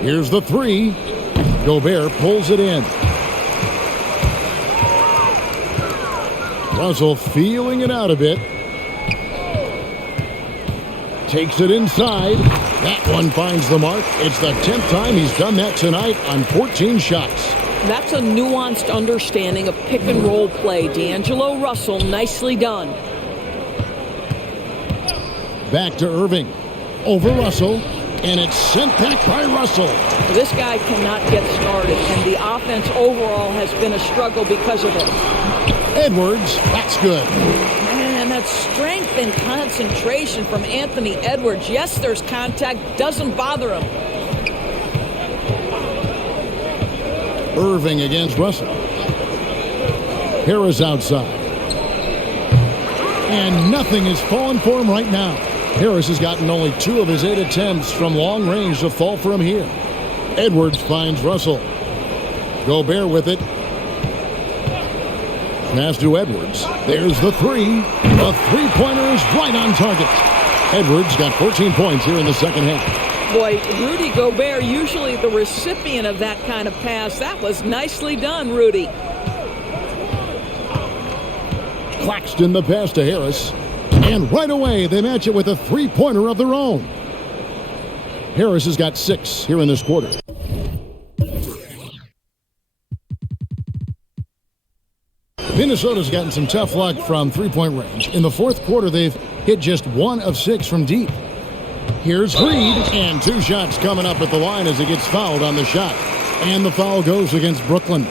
Here's the three. Gobert pulls it in. Russell feeling it out a bit. Takes it inside. That one finds the mark. It's the 10th time he's done that tonight on 14 shots. That's a nuanced understanding of pick-and-roll play. D'Angelo Russell, nicely done. Back to Irving. Over Russell. And it's sent back by Russell. This guy cannot get started, and the offense overall has been a struggle because of it. Edwards, that's good. Man, that strength and concentration from Anthony Edwards. Yes, there's contact, doesn't bother him. Irving against Russell. Harris outside. And nothing is falling for him right now. Harris has gotten only 2 of his 8 attempts from long range to fall for him here. Edwards finds Russell. Gobert with it. Pass to Edwards. There's the three. The three-pointer is right on target. Edwards got 14 points here in the second half. Boy, Rudy Gobert, usually the recipient of that kind of pass. That was nicely done, Rudy. Claxton the pass to Harris. And right away, they match it with a three-pointer of their own. Harris has got 6 here in this quarter. Minnesota's gotten some tough luck from three-point range. In the fourth quarter, they've hit just 1 of 6 from deep. Here's Reid, and 2 shots coming up at the line as he gets fouled on the shot. And the foul goes against Brooklyn.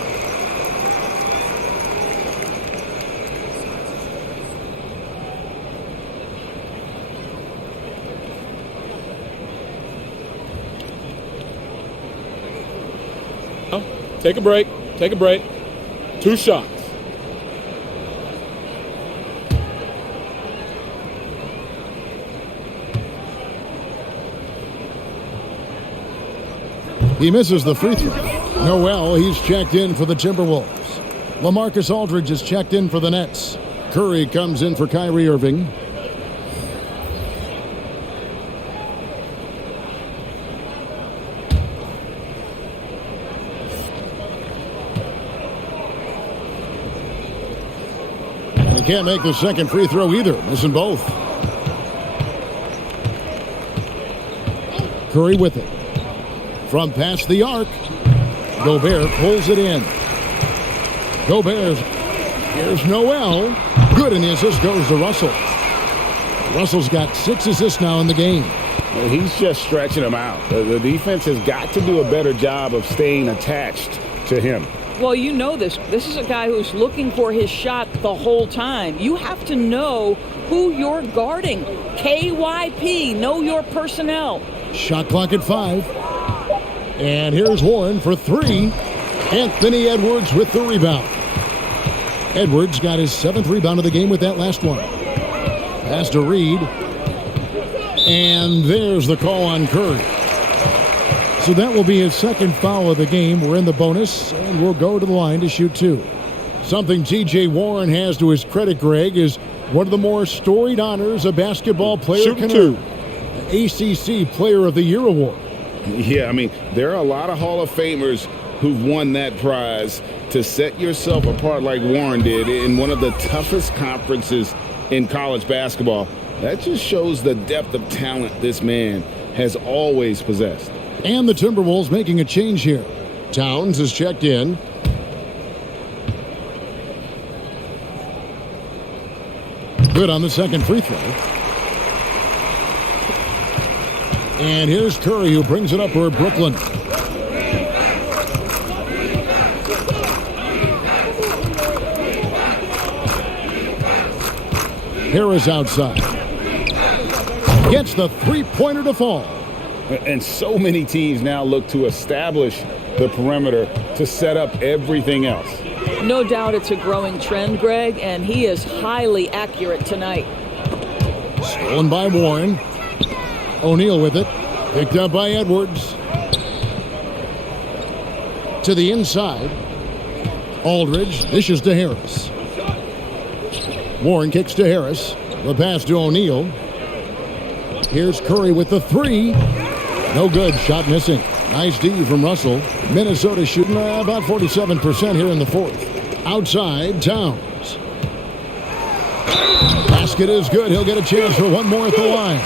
Take a break. Take a break. 2 shots. He misses the free throw. Noel, he's checked in for the Timberwolves. LaMarcus Aldridge is checked in for the Nets. Curry comes in for Kyrie Irving. And he can't make the second free throw either, missing both. Curry with it. From past the arc, Gobert pulls it in. Gobert, here's Noel. Good, and the assist goes to Russell. Russell's got 6 assists now in the game. And he's just stretching them out. The defense has got to do a better job of staying attached to him. Well, you know this. This is a guy who's looking for his shot the whole time. You have to know who you're guarding. KYP, know your personnel. Shot clock at 5. And here's Warren for 3. Anthony Edwards with the rebound. Edwards got his 7th rebound of the game with that last one. Pass to Reed. And there's the call on Curry. So that will be his 2nd foul of the game. We're in the bonus, and we'll go to the line to shoot 2. Something T.J. Warren has to his credit, Greg, is one of the more storied honors a basketball player can earn. The ACC Player of the Year award. Yeah, I mean, there are a lot of Hall of Famers who've won that prize. To set yourself apart like Warren did in one of the toughest conferences in college basketball, that just shows the depth of talent this man has always possessed. And the Timberwolves making a change here. Towns is checked in. Good on the second free throw. And here's Curry, who brings it up for Brooklyn. Harris outside. Gets the three-pointer to fall. And so many teams now look to establish the perimeter to set up everything else. No doubt it's a growing trend, Greg, and he is highly accurate tonight. Stolen by Warren. O'Neal with it. Picked up by Edwards. To the inside. Aldridge dishes to Harris. Warren kicks to Harris. The pass to O'Neal. Here's Curry with the 3. No good. Shot missing. Nice D from Russell. Minnesota shooting about 47% here in the 4th. Outside, Towns. Basket is good. He'll get a chance for one more at the line.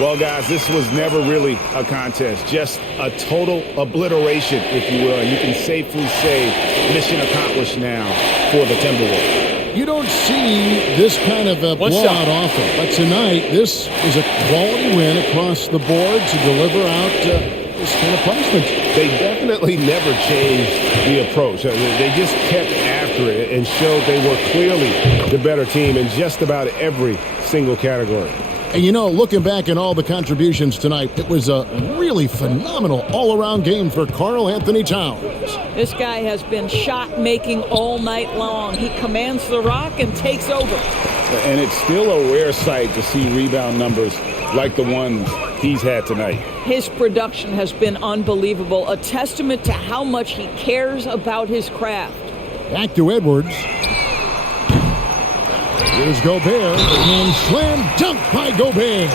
Well, guys, this was never really a contest. Just a total obliteration, if you will. And you can safely say mission accomplished now for the Timberwolves. You don't see this kind of a blowout often. But tonight, this is a quality win across the board to deliver out this kind of punishment. They definitely never changed the approach. They just kept after it and showed they were clearly the better team in just about every single category. And you know, looking back at all the contributions tonight, it was a really phenomenal all-around game for Karl Anthony Towns. This guy has been shot-making all night long. He commands the rock and takes over. And it's still a rare sight to see rebound numbers like the ones he's had tonight. His production has been unbelievable, a testament to how much he cares about his craft. Back to Edwards. Here's Gobert, and slam dunk by Gobert.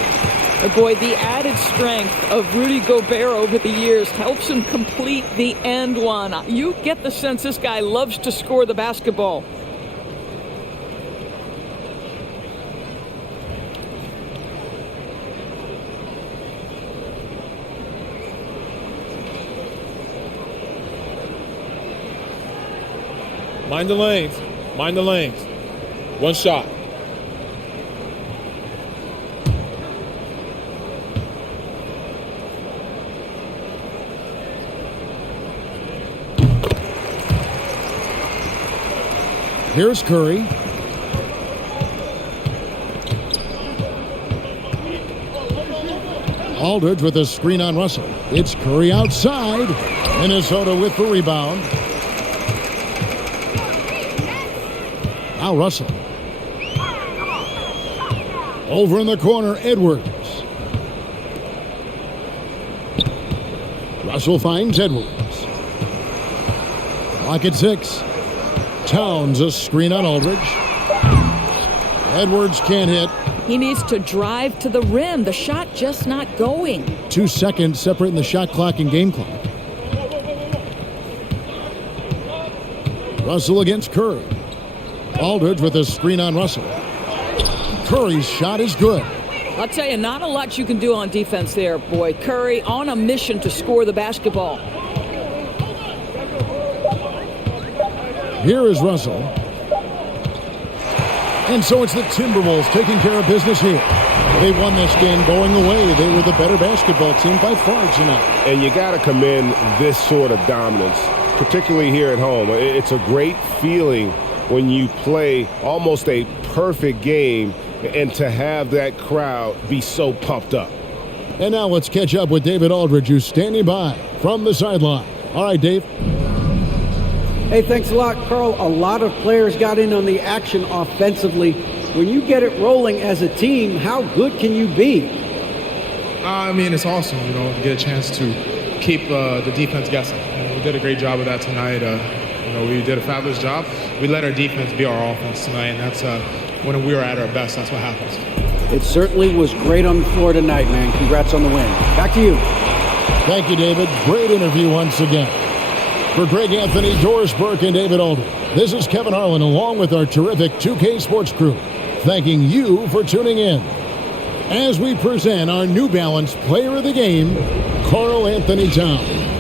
Boy, the added strength of Rudy Gobert over the years helps him complete the end one. You get the sense this guy loves to score the basketball. Mind the lanes. Mind the lanes. One shot. Here's Curry. Aldridge with a screen on Russell. It's Curry outside. Minnesota with the rebound. Now Russell. Over in the corner, Edwards. Russell finds Edwards. Clock at 6. Towns a screen on Aldridge. Edwards can't hit. He needs to drive to the rim. The shot just not going. 2 seconds separating the shot clock and game clock. Russell against Curry. Aldridge with a screen on Russell. Curry's shot is good. I'll tell you, not a lot you can do on defense there, boy. Curry on a mission to score the basketball. Here is Russell. And so it's the Timberwolves taking care of business here. They won this game going away. They were the better basketball team by far tonight. And you got to commend this sort of dominance, particularly here at home. It's a great feeling when you play almost a perfect game and to have that crowd be so pumped up. And now let's catch up with David Aldridge, who's standing by from the sideline. All right, Dave. Hey, thanks a lot, Carl. A lot of players got in on the action offensively. When you get it rolling as a team, how good can you be? I mean, it's awesome, to get a chance to keep the defense guessing. We did a great job of that tonight. We did a fabulous job. We let our defense be our offense tonight, and that's when we were at our best. That's what happens. It certainly was great on the floor tonight, man. Congrats on the win. Back to you. Thank you, David. Great interview once again. For Greg Anthony, Doris Burke, and David Aldridge, this is Kevin Harlan along with our terrific 2K Sports crew, thanking you for tuning in. As we present our New Balance Player of the Game, Karl Anthony Towns.